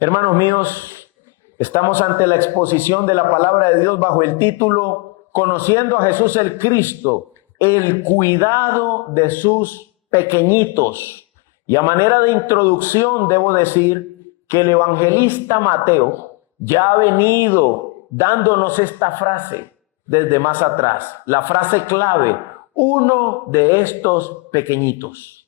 Hermanos míos, estamos ante la exposición de la palabra de Dios bajo el título Conociendo a Jesús el Cristo, el cuidado de sus pequeñitos. Y a manera de introducción debo decir que el evangelista Mateo ya ha venido dándonos esta frase desde más atrás, la frase clave, uno de estos pequeñitos.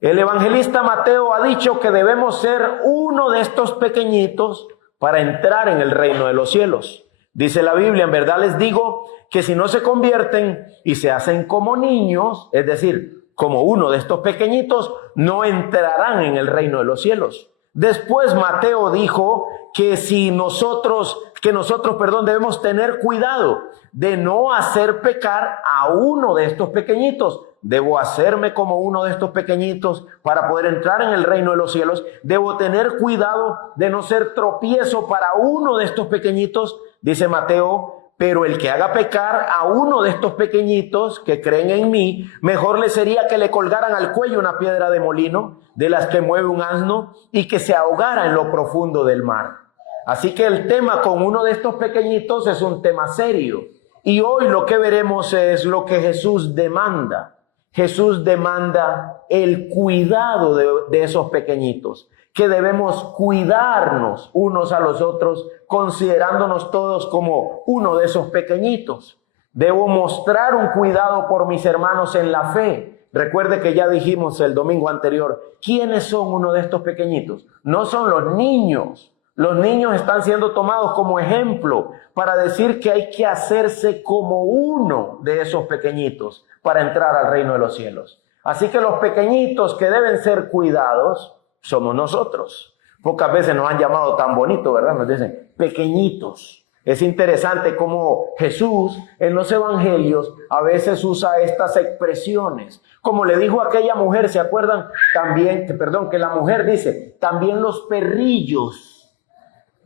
El evangelista Mateo ha dicho que debemos ser uno de estos pequeñitos para entrar en el reino de los cielos. Dice la Biblia, en verdad les digo que si no se convierten y se hacen como niños, es decir, como uno de estos pequeñitos, no entrarán en el reino de los cielos. Después Mateo dijo que nosotros debemos tener cuidado de no hacer pecar a uno de estos pequeñitos. Debo hacerme como uno de estos pequeñitos para poder entrar en el reino de los cielos. Debo tener cuidado de no ser tropiezo para uno de estos pequeñitos, dice Mateo. Pero el que haga pecar a uno de estos pequeñitos que creen en mí, mejor le sería que le colgaran al cuello una piedra de molino, de las que mueve un asno, y que se ahogara en lo profundo del mar. Así que el tema con uno de estos pequeñitos es un tema serio. Y hoy lo que veremos es lo que Jesús demanda. Jesús demanda el cuidado de esos pequeñitos, que debemos cuidarnos unos a los otros, considerándonos todos como uno de esos pequeñitos. Debo mostrar un cuidado por mis hermanos en la fe. Recuerde que ya dijimos el domingo anterior, ¿quiénes son uno de estos pequeñitos? No son los niños. Los niños están siendo tomados como ejemplo para decir que hay que hacerse como uno de esos pequeñitos para entrar al reino de los cielos. Así que los pequeñitos que deben ser cuidados somos nosotros. Pocas veces nos han llamado tan bonito, ¿verdad? Nos dicen pequeñitos. Es interesante cómo Jesús en los evangelios a veces usa estas expresiones. Como le dijo a aquella mujer, ¿se acuerdan? Que la mujer dice, también los perrillos,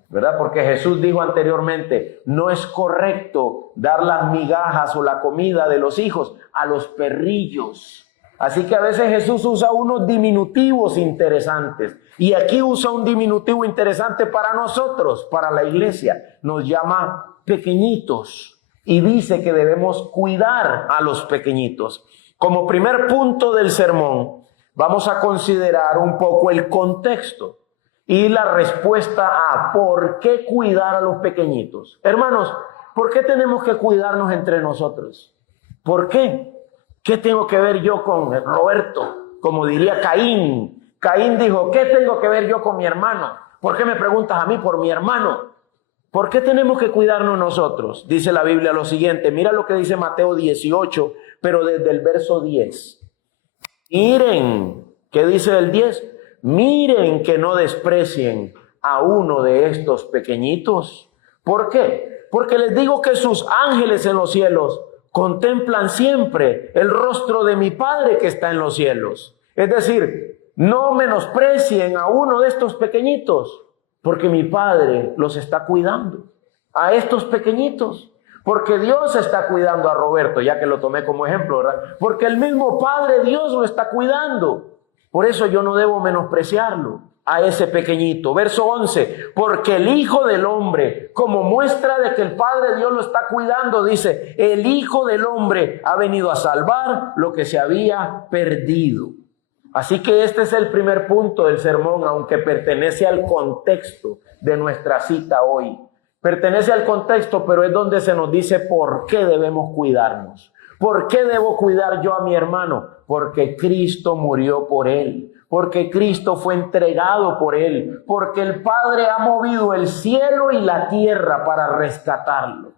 ¿verdad? Porque Jesús dijo anteriormente, no es correcto dar las migajas o la comida de los hijos a los perrillos. Así que a veces Jesús usa unos diminutivos interesantes. Y aquí usa un diminutivo interesante para nosotros, para la iglesia. Nos llama pequeñitos y dice que debemos cuidar a los pequeñitos. Como primer punto del sermón, vamos a considerar un poco el contexto y la respuesta a por qué cuidar a los pequeñitos. Hermanos, ¿por qué tenemos que cuidarnos entre nosotros? ¿Por qué? ¿Qué tengo que ver yo con Roberto? Como diría Caín. Caín dijo, ¿qué tengo que ver yo con mi hermano? ¿Por qué me preguntas a mí por mi hermano? ¿Por qué tenemos que cuidarnos nosotros? Dice la Biblia lo siguiente. Mira lo que dice Mateo 18, pero desde el verso 10. Miren, ¿qué dice el 10? Miren que no desprecien a uno de estos pequeñitos. ¿Por qué? Porque les digo que sus ángeles en los cielos contemplan siempre el rostro de mi Padre que está en los cielos. Es decir, no menosprecien a uno de estos pequeñitos, porque mi Padre los está cuidando. A estos pequeñitos. Porque Dios está cuidando a Roberto, ya que lo tomé como ejemplo, ¿verdad? Porque el mismo Padre Dios lo está cuidando. Por eso yo no debo menospreciarlo a ese pequeñito. Verso 11, porque el Hijo del Hombre, como muestra de que el Padre Dios lo está cuidando, dice, el Hijo del Hombre ha venido a salvar lo que se había perdido. Así que este es el primer punto del sermón, aunque pertenece al contexto de nuestra cita hoy. Pertenece al contexto, pero es donde se nos dice por qué debemos cuidarnos. ¿Por qué debo cuidar yo a mi hermano? Porque Cristo murió por él, porque Cristo fue entregado por él, porque el Padre ha movido el cielo y la tierra para rescatarlo.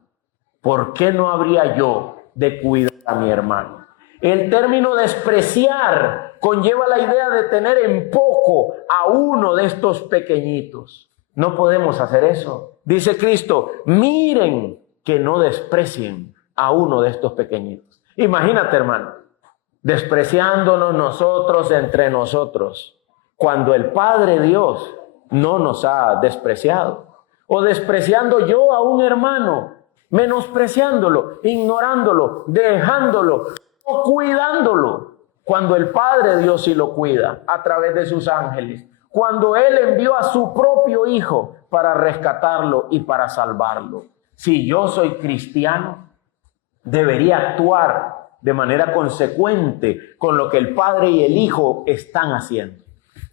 ¿Por qué no habría yo de cuidar a mi hermano? El término despreciar conlleva la idea de tener en poco a uno de estos pequeñitos. No podemos hacer eso. Dice Cristo, miren que no desprecien a uno de estos pequeñitos. Imagínate, hermano, despreciándonos nosotros entre nosotros, cuando el Padre Dios no nos ha despreciado. O despreciando yo a un hermano, menospreciándolo, ignorándolo, dejándolo, o cuidándolo, cuando el Padre Dios sí lo cuida a través de sus ángeles. cuando Él envió a su propio Hijo para rescatarlo y para salvarlo. Si yo soy cristiano, debería actuar de manera consecuente con lo que el Padre y el Hijo están haciendo.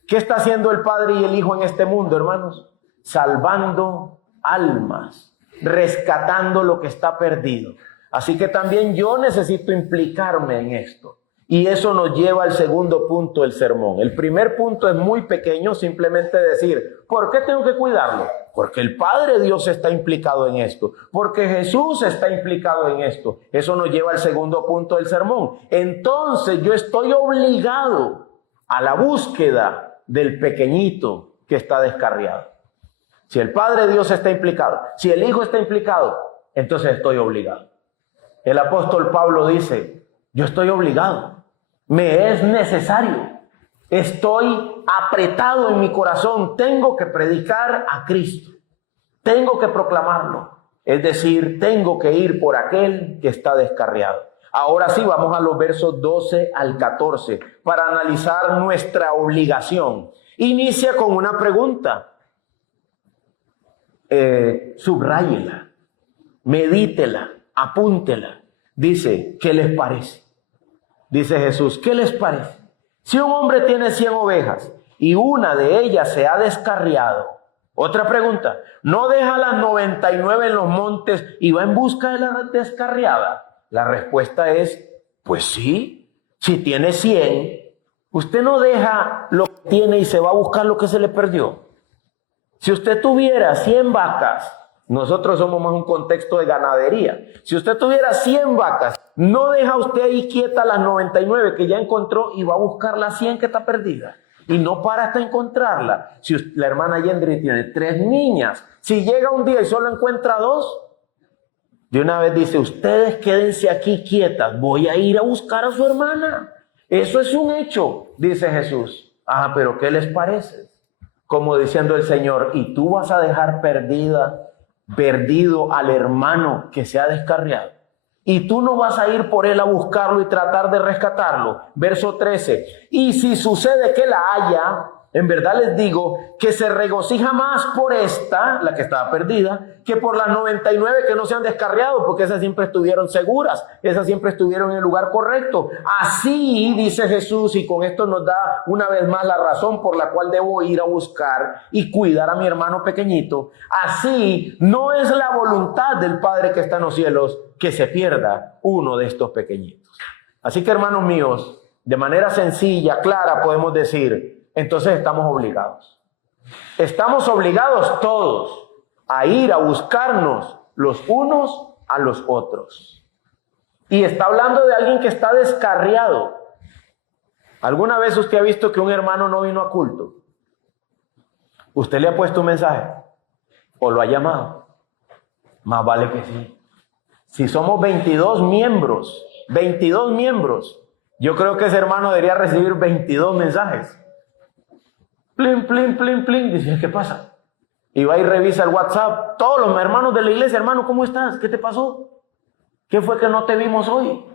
¿Qué está haciendo el Padre y el Hijo en este mundo, hermanos? Salvando almas, rescatando lo que está perdido. Así que también yo necesito implicarme en esto. Y eso nos lleva al segundo punto del sermón. El primer punto es muy pequeño, simplemente decir, ¿por qué tengo que cuidarlo? Porque el Padre Dios está implicado en esto, porque Jesús está implicado en esto. Eso nos lleva al segundo punto del sermón. Entonces yo estoy obligado a la búsqueda del pequeñito que está descarriado. Si el Padre Dios está implicado, si el Hijo está implicado, entonces estoy obligado. El apóstol Pablo dice, yo estoy obligado, me es necesario, estoy apretado en mi corazón, tengo que predicar a Cristo, tengo que proclamarlo, es decir, tengo que ir por aquel que está descarriado. Ahora sí, vamos a los versos 12 al 14 para analizar nuestra obligación. Inicia con una pregunta, subráyela, medítela, apúntela. Dice, ¿qué les parece? Dice Jesús, ¿qué les parece? Si un hombre tiene 100 ovejas y una de ellas se ha descarriado. Otra pregunta, ¿no deja las 99 en los montes y va en busca de la descarriada? La respuesta es, pues sí, si tiene 100, usted no deja lo que tiene y se va a buscar lo que se le perdió. Si usted tuviera 100 vacas, nosotros somos más un contexto de ganadería. Si usted tuviera 100 vacas, no deja usted ahí quieta las 99 que ya encontró y va a buscar las 100 que está perdida. Y no para hasta encontrarla. Si la hermana Yendri tiene 3 niñas, si llega un día y solo encuentra 2, de una vez dice, ustedes quédense aquí quietas, voy a ir a buscar a su hermana. Eso es un hecho, dice Jesús. Ah, pero ¿qué les parece? Como diciendo el Señor, ¿y tú vas a dejar perdido al hermano que se ha descarriado? ¿Y tú no vas a ir por él a buscarlo y tratar de rescatarlo? Verso 13. Y si sucede que la haya, en verdad les digo que se regocija más por esta, la que estaba perdida, que por las 99 que no se han descarriado, porque esas siempre estuvieron seguras, esas siempre estuvieron en el lugar correcto. Así dice Jesús, y con esto nos da una vez más la razón por la cual debo ir a buscar y cuidar a mi hermano pequeñito. Así no es la voluntad del Padre que está en los cielos que se pierda uno de estos pequeñitos. Así que, hermanos míos, de manera sencilla, clara, podemos decir, entonces estamos obligados. Estamos obligados todos a ir a buscarnos los unos a los otros. Y está hablando de alguien que está descarriado. ¿Alguna vez usted ha visto que un hermano no vino a culto? ¿Usted le ha puesto un mensaje? ¿O lo ha llamado? Más vale que sí. Si somos 22 miembros, yo creo que ese hermano debería recibir 22 mensajes. Plin, plin, plin, plin. Dice, ¿qué pasa? Y va y revisa el WhatsApp. Todos los hermanos de la iglesia, hermano, ¿cómo estás? ¿Qué te pasó? ¿Qué fue que no te vimos hoy?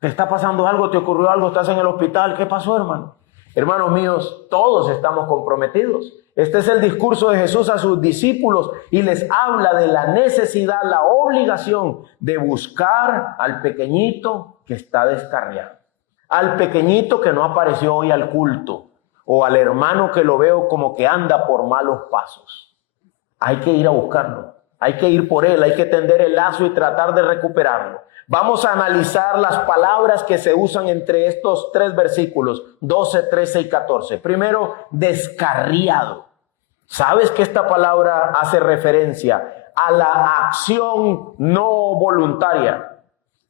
¿Te está pasando algo? ¿Te ocurrió algo? ¿Estás en el hospital? ¿Qué pasó, hermano? Hermanos míos, todos estamos comprometidos. Este es el discurso de Jesús a sus discípulos y les habla de la necesidad, la obligación de buscar al pequeñito que está descarriado. Al pequeñito que no apareció hoy al culto. O al hermano que lo veo como que anda por malos pasos. Hay que ir a buscarlo, hay que ir por él, hay que tender el lazo y tratar de recuperarlo. Vamos a analizar las palabras que se usan entre estos 3 versículos, 12, 13 y 14. Primero, descarriado. ¿Sabes que esta palabra hace referencia a la acción no voluntaria?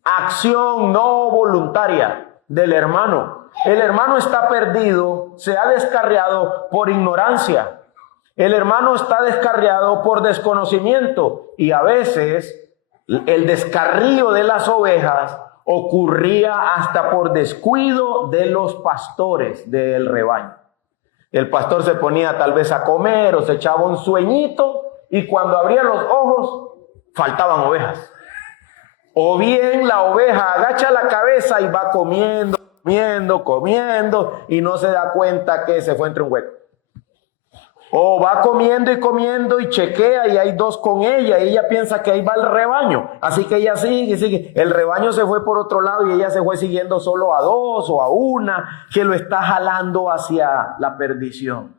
Acción no voluntaria del hermano. El hermano está perdido, se ha descarriado por ignorancia. El hermano está descarriado por desconocimiento. Y a veces el descarrío de las ovejas ocurría hasta por descuido de los pastores del rebaño. El pastor se ponía tal vez a comer o se echaba un sueñito y cuando abría los ojos faltaban ovejas. O bien la oveja agacha la cabeza y va comiendo y no se da cuenta que se fue entre un hueco. O va comiendo y chequea y hay dos con ella y ella piensa que ahí va el rebaño. Así que ella sigue. El rebaño se fue por otro lado y ella se fue siguiendo solo a dos o a una que lo está jalando hacia la perdición.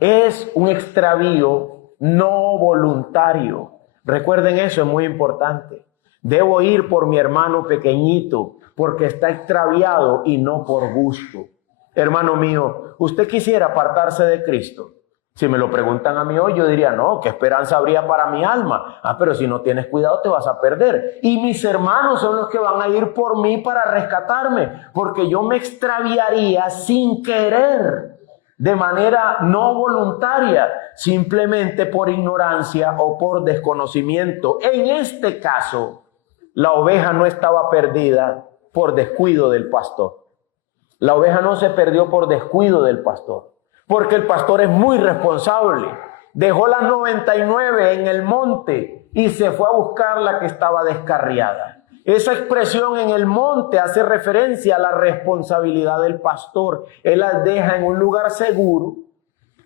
Es un extravío no voluntario. Recuerden eso, es muy importante. Debo ir por mi hermano pequeñito porque está extraviado y no por gusto. Hermano mío, ¿usted quisiera apartarse de Cristo? Si me lo preguntan a mí hoy, yo diría, no, ¿qué esperanza habría para mi alma? Pero si no tienes cuidado te vas a perder. Y mis hermanos son los que van a ir por mí para rescatarme, porque yo me extraviaría sin querer, de manera no voluntaria, simplemente por ignorancia o por desconocimiento. En este caso, la oveja no estaba perdida por descuido del pastor. La oveja no se perdió por descuido del pastor, porque el pastor es muy responsable. Dejó las 99 en el monte y se fue a buscar la que estaba descarriada. Esa expresión en el monte hace referencia a la responsabilidad del pastor. Él las deja en un lugar seguro,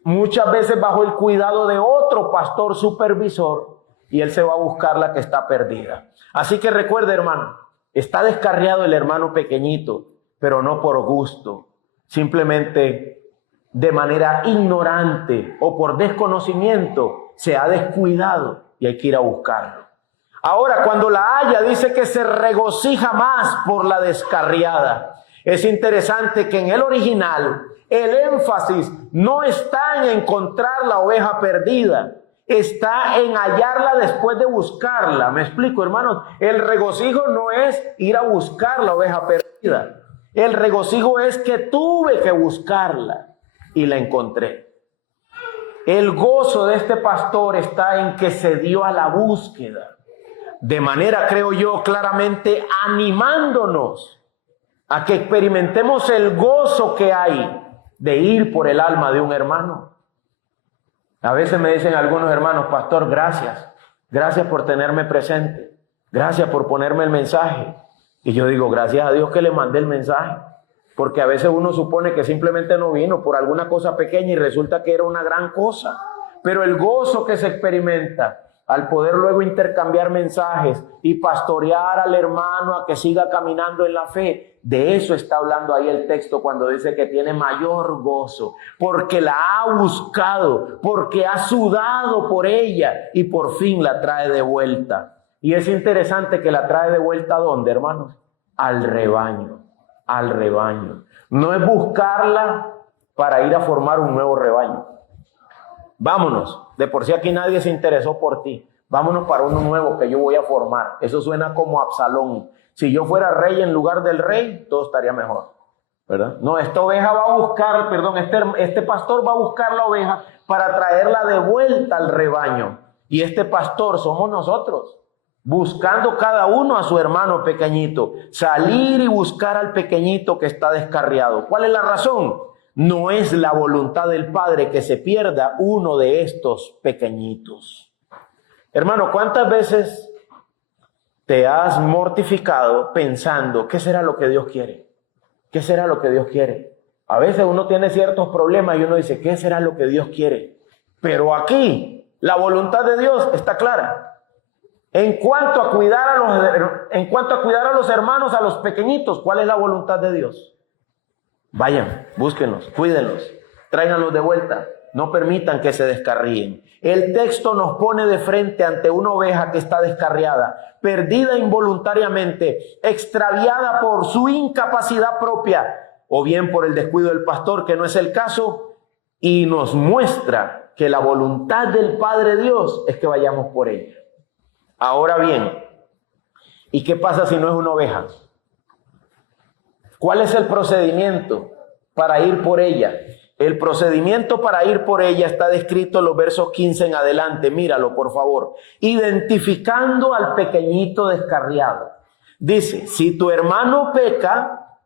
muchas veces bajo el cuidado de otro pastor supervisor, y él se va a buscar la que está perdida. Así que recuerde, hermano, está descarriado el hermano pequeñito, pero no por gusto, simplemente de manera ignorante o por desconocimiento se ha descuidado y hay que ir a buscarlo. Ahora, cuando la haya, dice que se regocija más por la descarriada. Es interesante que en el original el énfasis no está en encontrar la oveja perdida, está en hallarla después de buscarla. ¿Me explico, hermanos? El regocijo no es ir a buscar la oveja perdida. El regocijo es que tuve que buscarla y la encontré. El gozo de este pastor está en que se dio a la búsqueda. De manera, creo yo, claramente animándonos a que experimentemos el gozo que hay de ir por el alma de un hermano. A veces me dicen algunos hermanos, pastor, gracias por tenerme presente, gracias por ponerme el mensaje. Y yo digo, gracias a Dios que le mandé el mensaje, porque a veces uno supone que simplemente no vino por alguna cosa pequeña y resulta que era una gran cosa. Pero el gozo que se experimenta al poder luego intercambiar mensajes y pastorear al hermano a que siga caminando en la fe, de eso está hablando ahí el texto cuando dice que tiene mayor gozo, porque la ha buscado, porque ha sudado por ella y por fin la trae de vuelta. Y es interesante que la trae de vuelta ¿a dónde, hermanos? Al rebaño, al rebaño. No es buscarla para ir a formar un nuevo rebaño. Vámonos, de por sí aquí nadie se interesó por ti. Vámonos para uno nuevo que yo voy a formar. Eso suena como Absalón. Si yo fuera rey en lugar del rey, todo estaría mejor, ¿verdad? No, esta oveja va a buscar, este pastor va a buscar la oveja para traerla de vuelta al rebaño. Y este pastor somos nosotros, buscando cada uno a su hermano pequeñito. Salir y buscar al pequeñito que está descarriado. ¿Cuál es la razón? No es la voluntad del Padre que se pierda uno de estos pequeñitos. Hermano, ¿cuántas veces te has mortificado pensando qué será lo que Dios quiere? ¿Qué será lo que Dios quiere? A veces uno tiene ciertos problemas y uno dice, ¿qué será lo que Dios quiere? Pero aquí la voluntad de Dios está clara. En cuanto a cuidar a los hermanos, a los pequeñitos, ¿cuál es la voluntad de Dios? Vayan, búsquenlos, cuídenlos, tráiganlos de vuelta, no permitan que se descarríen. El texto nos pone de frente ante una oveja que está descarriada, perdida involuntariamente, extraviada por su incapacidad propia, o bien por el descuido del pastor, que no es el caso, y nos muestra que la voluntad del Padre Dios es que vayamos por ella. Ahora bien, ¿y qué pasa si no es una oveja? ¿Cuál es el procedimiento para ir por ella? El procedimiento para ir por ella está descrito en los versos 15 en adelante. Míralo, por favor. Identificando al pequeñito descarriado. Dice, si tu hermano peca,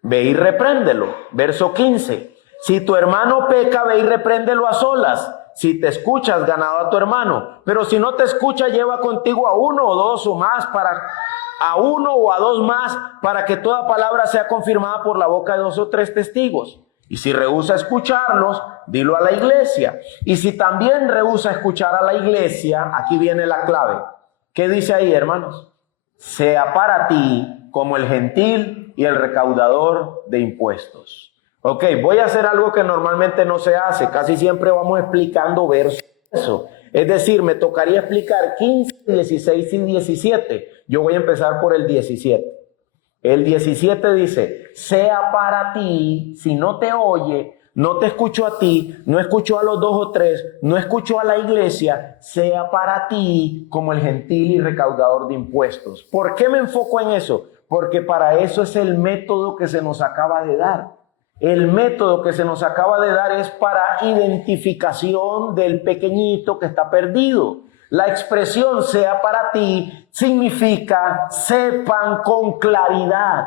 ve y repréndelo. Verso 15. Si tu hermano peca, ve y repréndelo a solas. Si te escuchas, ganado a tu hermano. Pero si no te escucha, lleva contigo a uno o dos o más a uno o a dos más para que toda palabra sea confirmada por la boca de 2 o 3 testigos. Y si rehúsa escucharlos, dilo a la iglesia. Y si también rehúsa escuchar a la iglesia, aquí viene la clave. ¿Qué dice ahí, hermanos? Sea para ti como el gentil y el recaudador de impuestos. Ok, voy a hacer algo que normalmente no se hace. Casi siempre vamos explicando versos. Es decir, me tocaría explicar 15, 16 y 17. Yo voy a empezar por el 17. El 17 dice, sea para ti, si no te oye, no te escucho a ti, no escucho a los 2 o 3, no escucho a la iglesia, sea para ti como el gentil y recaudador de impuestos. ¿Por qué me enfoco en eso? Porque para eso es el método que se nos acaba de dar. El método que se nos acaba de dar es para identificación del pequeñito que está perdido. La expresión sea para ti significa sepan con claridad.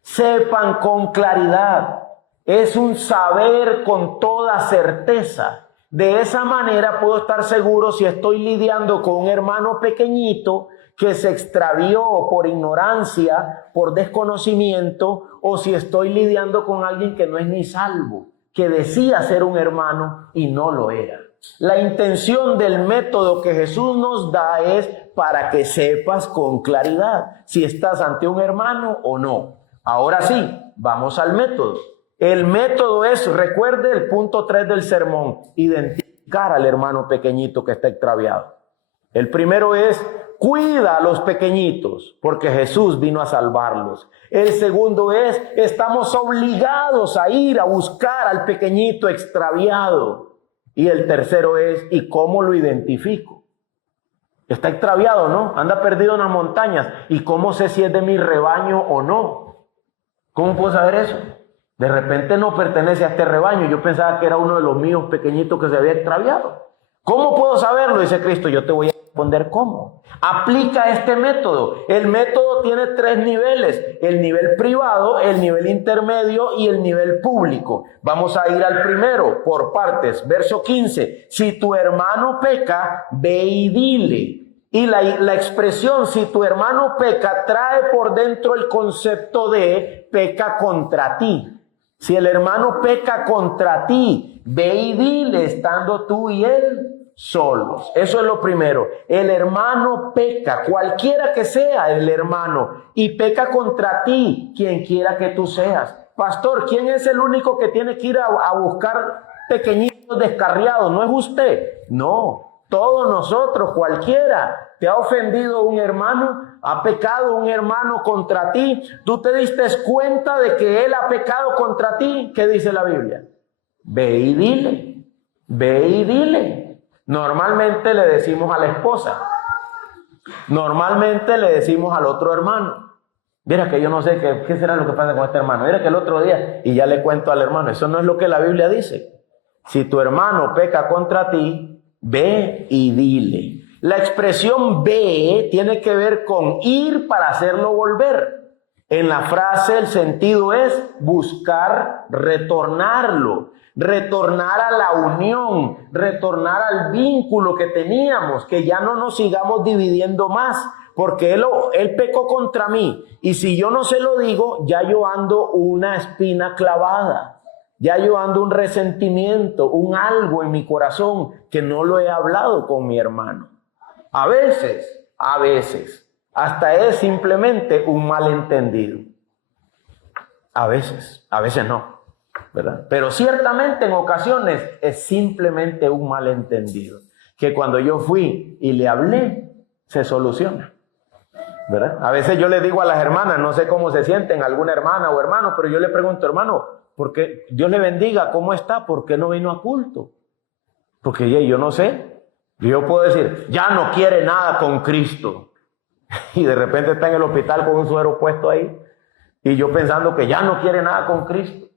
Sepan con claridad. Es un saber con toda certeza. De esa manera puedo estar seguro si estoy lidiando con un hermano pequeñito que se extravió por ignorancia, por desconocimiento, o si estoy lidiando con alguien que no es ni salvo, que decía ser un hermano y no lo era. La intención del método que Jesús nos da es para que sepas con claridad si estás ante un hermano o no. Ahora sí, vamos al método. El método es, recuerde el punto 3 del sermón, identificar al hermano pequeñito que está extraviado. El primero es, cuida a los pequeñitos, porque Jesús vino a salvarlos. El segundo es, estamos obligados a ir a buscar al pequeñito extraviado. Y el tercero es, ¿y cómo lo identifico? Está extraviado, ¿no? Anda perdido en las montañas. ¿Y cómo sé si es de mi rebaño o no? ¿Cómo puedo saber eso? De repente no pertenece a este rebaño. Yo pensaba que era uno de los míos pequeñitos que se había extraviado. ¿Cómo puedo saberlo? Dice Cristo, yo te voy a responder cómo. Aplica este método. El método tiene 3 niveles. El nivel privado, el nivel intermedio y el nivel público. Vamos a ir al primero por partes. Verso 15. Si tu hermano peca, ve y dile. Y la expresión si tu hermano peca trae por dentro el concepto de peca contra ti. Si el hermano peca contra ti, ve y dile estando tú y él solos. Eso es lo primero. El hermano peca, cualquiera que sea el hermano, y peca contra ti, quien quiera que tú seas. Pastor, ¿quién es el único que tiene que ir a buscar pequeñitos descarriados? ¿No es usted? No, todos nosotros, cualquiera. ¿Te ha ofendido un hermano? ¿Ha pecado un hermano contra ti? ¿Tú te diste cuenta de que él ha pecado contra ti? ¿Qué dice la Biblia? Ve y dile. Ve y dile. Normalmente le decimos a la esposa. Normalmente le decimos al otro hermano. Mira que yo no sé qué será lo que pasa con este hermano. Mira que el otro día, y ya le cuento al hermano. Eso no es lo que la Biblia dice. Si tu hermano peca contra ti, ve y dile. La expresión ve tiene que ver con ir para hacerlo volver. En la frase el sentido es buscar retornarlo, retornar a la unión, retornar al vínculo que teníamos, que ya no nos sigamos dividiendo más, porque él pecó contra mí y si yo no se lo digo, ya yo ando una espina clavada, ya yo ando un resentimiento, un algo en mi corazón que no lo he hablado con mi hermano. A veces, hasta es simplemente un malentendido. A veces no, ¿verdad? Pero ciertamente en ocasiones es simplemente un malentendido. Que cuando yo fui y le hablé, se soluciona, ¿verdad? A veces yo le digo a las hermanas, no sé cómo se sienten, alguna hermana o hermano, pero yo le pregunto, hermano, ¿por qué? Dios le bendiga, ¿cómo está? ¿Por qué no vino a culto? Porque yo no sé. Yo puedo decir, ya no quiere nada con Cristo. Y de repente está en el hospital con un suero puesto ahí. Y yo pensando que ya no quiere nada con Cristo.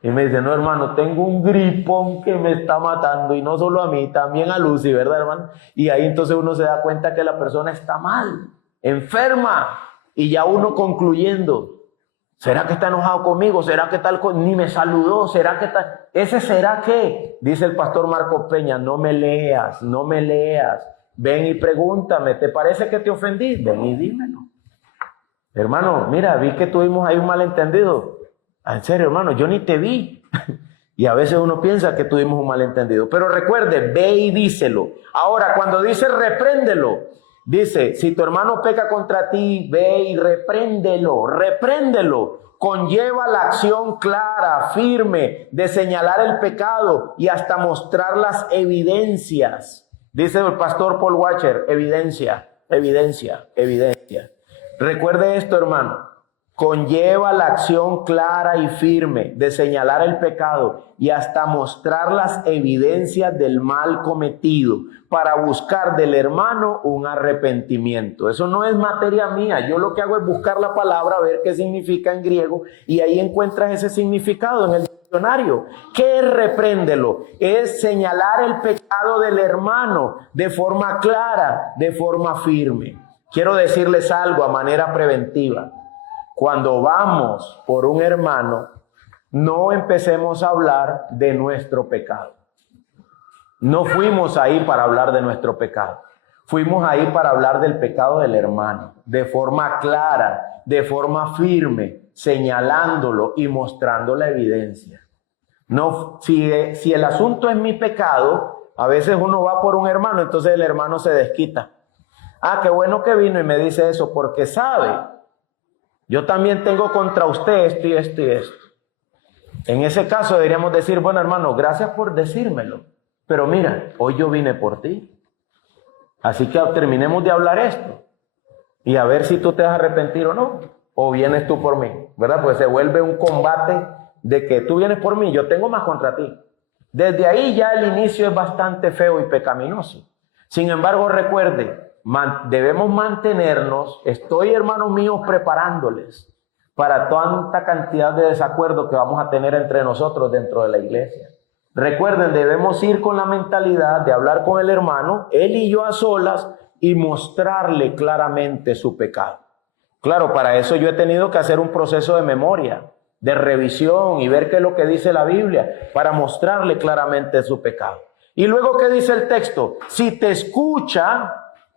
Y me dice, no hermano, tengo un gripón que me está matando. Y no solo a mí, también a Lucy, ¿verdad hermano? Y ahí entonces uno se da cuenta que la persona está mal, enferma. Y ya uno concluyendo, ¿será que está enojado conmigo? ¿Será que ni me saludó? ¿Será que tal? ¿Ese será qué? Dice el pastor Marcos Peña, no me leas. Ven y pregúntame, ¿te parece que te ofendí? Ven y dímelo. Hermano, mira, vi que tuvimos ahí un malentendido. En serio, hermano, yo ni te vi. Y a veces uno piensa que tuvimos un malentendido. Pero recuerde, ve y díselo. Ahora, cuando dice repréndelo, dice, si tu hermano peca contra ti, ve y repréndelo. Repréndelo. Conlleva la acción clara, firme, de señalar el pecado y hasta mostrar las evidencias. Dice el pastor Paul Washer, evidencia, evidencia, evidencia. Recuerde esto, hermano. Conlleva la acción clara y firme de señalar el pecado y hasta mostrar las evidencias del mal cometido para buscar del hermano un arrepentimiento. Eso no es materia mía. Yo lo que hago es buscar la palabra, ver qué significa en griego y ahí encuentras ese significado en el diccionario. ¿Qué es repréndelo? Es señalar el pecado del hermano de forma clara, de forma firme. Quiero decirles algo a manera preventiva. Cuando vamos por un hermano, no empecemos a hablar de nuestro pecado. No fuimos ahí para hablar de nuestro pecado. Fuimos ahí para hablar del pecado del hermano, de forma clara, de forma firme, señalándolo y mostrando la evidencia. No, si el asunto es mi pecado, a veces uno va por un hermano, entonces el hermano se desquita. Ah, qué bueno que vino y me dice eso, porque sabe. Yo también tengo contra usted esto y esto y esto. En ese caso deberíamos decir, bueno hermano, gracias por decírmelo. Pero mira, hoy yo vine por ti. Así que terminemos de hablar esto. Y a ver si tú te vas a arrepentir o no. O vienes tú por mí. ¿Verdad? Pues se vuelve un combate de que tú vienes por mí, yo tengo más contra ti. Desde ahí ya el inicio es bastante feo y pecaminoso. Sin embargo, recuerde, debemos mantenernos, estoy hermanos míos preparándoles para tanta cantidad de desacuerdos que vamos a tener entre nosotros dentro de la iglesia. Recuerden, debemos ir con la mentalidad de hablar con el hermano, él y yo a solas, y mostrarle claramente su pecado. Claro, para eso yo he tenido que hacer un proceso de memoria, de revisión y ver qué es lo que dice la Biblia para mostrarle claramente su pecado. Y luego, ¿qué dice el texto? Si te escucha,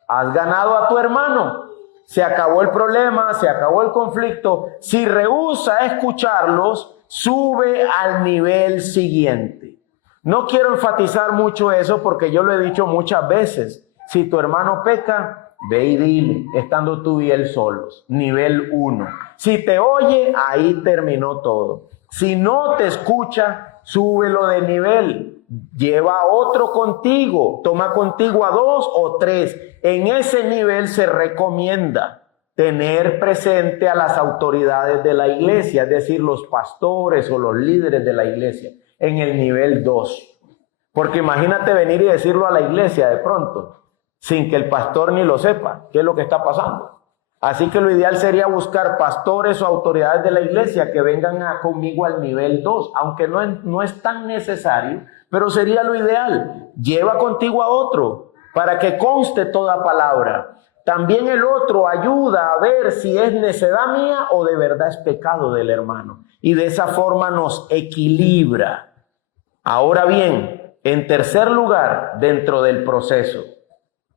has ganado a tu hermano. Se acabó el problema, se acabó el conflicto. Si rehúsa escucharlos, sube al nivel siguiente. No quiero enfatizar mucho eso porque yo lo he dicho muchas veces. Si tu hermano peca, ve y dile, estando tú y él solos. Nivel 1. Si te oye, ahí terminó todo. Si no te escucha, súbelo de nivel. Lleva a otro contigo, toma contigo a 2 o 3. En ese nivel se recomienda tener presente a las autoridades de la iglesia, es decir, los pastores o los líderes de la iglesia, en el nivel 2. Porque imagínate venir y decirlo a la iglesia de pronto, sin que el pastor ni lo sepa, qué es lo que está pasando. Así que lo ideal sería buscar pastores o autoridades de la iglesia que vengan conmigo al nivel 2, aunque no es tan necesario, pero sería lo ideal. Lleva contigo a otro para que conste toda palabra. También el otro ayuda a ver si es necedad mía o de verdad es pecado del hermano. Y de esa forma nos equilibra. Ahora bien, en tercer lugar, dentro del proceso,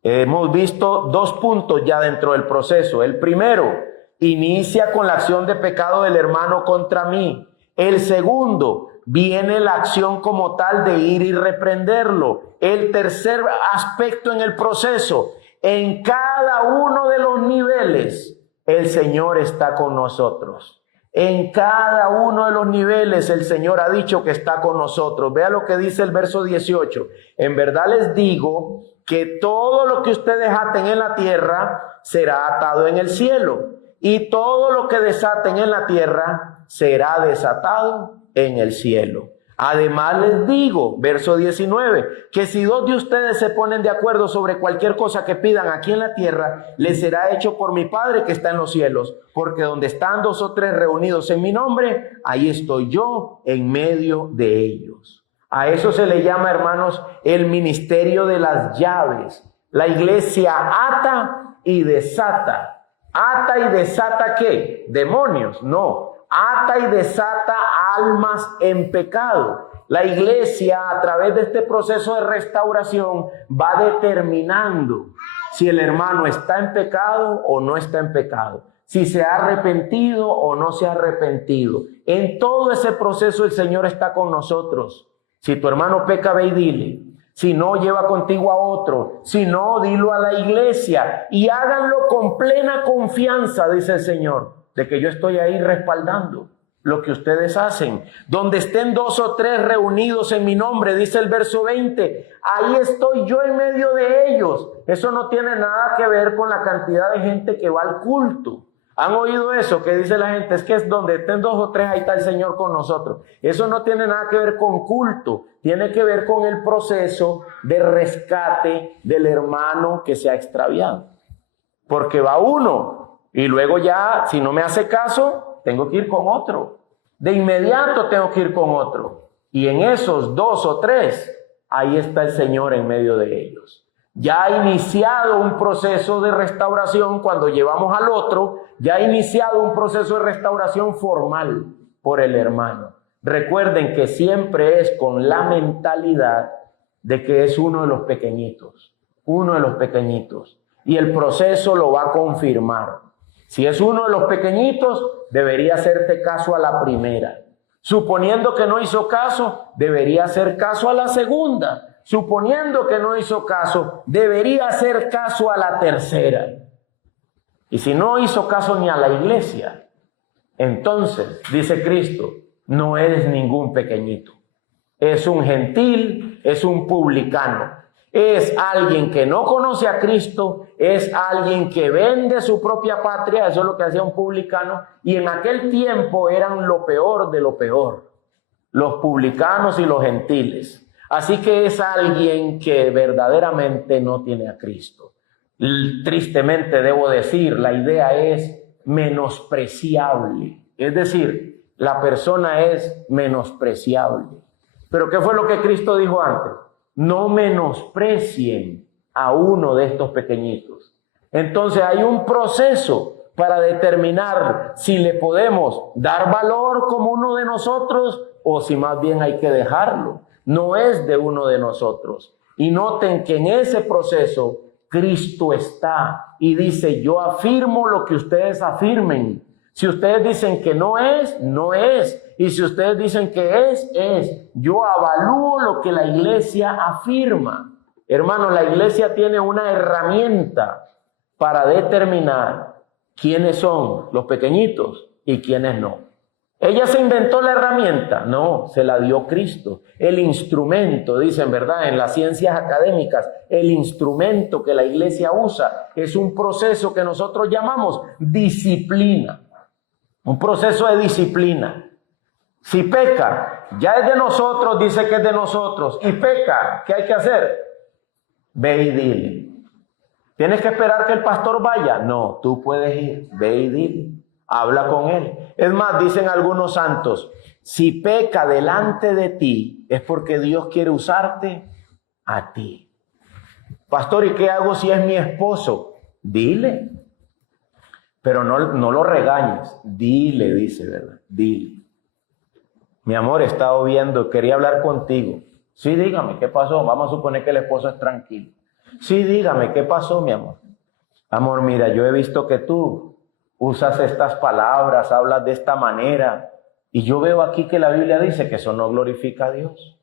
hemos visto 2 puntos ya dentro del proceso. El primero, inicia con la acción de pecado del hermano contra mí. El segundo, viene la acción como tal de ir y reprenderlo. El tercer aspecto en el proceso, en cada uno de los niveles, el Señor está con nosotros. En cada uno de los niveles el Señor ha dicho que está con nosotros. Vea lo que dice el verso 18. En verdad les digo que todo lo que ustedes aten en la tierra será atado en el cielo, y todo lo que desaten en la tierra será desatado en el cielo. Además les digo, verso 19, que si 2 de ustedes se ponen de acuerdo sobre cualquier cosa que pidan aquí en la tierra, les será hecho por mi Padre que está en los cielos, porque donde están 2 o 3 reunidos en mi nombre, ahí estoy yo en medio de ellos. A eso se le llama, hermanos, el ministerio de las llaves. La iglesia ata y desata. ¿Ata y desata qué? ¿Demonios? No. Ata y desata almas en pecado. La iglesia, a través de este proceso de restauración, va determinando si el hermano está en pecado o no está en pecado, si se ha arrepentido o no se ha arrepentido. En todo ese proceso el Señor está con nosotros. Si tu hermano peca, ve y dile. Si no, lleva contigo a otro. Si no, dilo a la iglesia. Y háganlo con plena confianza, dice el Señor, de que yo estoy ahí respaldando lo que ustedes hacen. Donde estén 2 o 3 reunidos en mi nombre, dice el verso 20, ahí estoy yo en medio de ellos. Eso no tiene nada que ver con la cantidad de gente que va al culto. ¿Han oído eso? Que dice la gente, es que es donde estén 2 o 3, ahí está el Señor con nosotros. Eso no tiene nada que ver con culto, tiene que ver con el proceso de rescate del hermano que se ha extraviado. Porque va uno y luego ya, si no me hace caso, tengo que ir con otro. De inmediato tengo que ir con otro. Y en esos 2 o 3, ahí está el Señor en medio de ellos. Ya ha iniciado un proceso de restauración cuando llevamos al otro, ya ha iniciado un proceso de restauración formal por el hermano. Recuerden que siempre es con la mentalidad de que es uno de los pequeñitos, y el proceso lo va a confirmar. Si es uno de los pequeñitos, debería hacerte caso a la primera. Suponiendo que no hizo caso, debería hacer caso a la segunda. Suponiendo que no hizo caso, debería hacer caso a la tercera. Y si no hizo caso ni a la iglesia, entonces, dice Cristo, no eres ningún pequeñito. Es un gentil, es un publicano. Es alguien que no conoce a Cristo, es alguien que vende su propia patria, eso es lo que hacía un publicano, y en aquel tiempo eran lo peor de lo peor, los publicanos y los gentiles. Así que es alguien que verdaderamente no tiene a Cristo. Tristemente debo decir, la idea es menospreciable, es decir, la persona es menospreciable. Pero ¿qué fue lo que Cristo dijo antes? No menosprecien a uno de estos pequeñitos. Entonces hay un proceso para determinar si le podemos dar valor como uno de nosotros o si más bien hay que dejarlo. No es de uno de nosotros. Y noten que en ese proceso Cristo está y dice, yo afirmo lo que ustedes afirmen. Si ustedes dicen que no es, no es. Y si ustedes dicen que es. Yo avalúo lo que la iglesia afirma. Hermano, la iglesia tiene una herramienta para determinar quiénes son los pequeñitos y quiénes no. ¿Ella se inventó la herramienta? No, se la dio Cristo. El instrumento, dicen, ¿verdad? En las ciencias académicas, el instrumento que la iglesia usa es un proceso que nosotros llamamos disciplina. Un proceso de disciplina. Si peca, ya es de nosotros, dice que es de nosotros, y peca, ¿qué hay que hacer? Ve y dile. ¿Tienes que esperar que el pastor vaya? No, tú puedes ir, ve y dile. Habla con él. Es más, dicen algunos santos, si peca delante de ti, es porque Dios quiere usarte a ti. Pastor, ¿y qué hago si es mi esposo? Dile. Pero no lo regañes. Dile, dice, ¿verdad? Dile. Mi amor, he estado viendo, quería hablar contigo. Sí, dígame, ¿qué pasó? Vamos a suponer que el esposo es tranquilo. Sí, dígame, ¿qué pasó, mi amor? Amor, mira, yo he visto que tú usas estas palabras, hablas de esta manera, y yo veo aquí que la Biblia dice que eso no glorifica a Dios.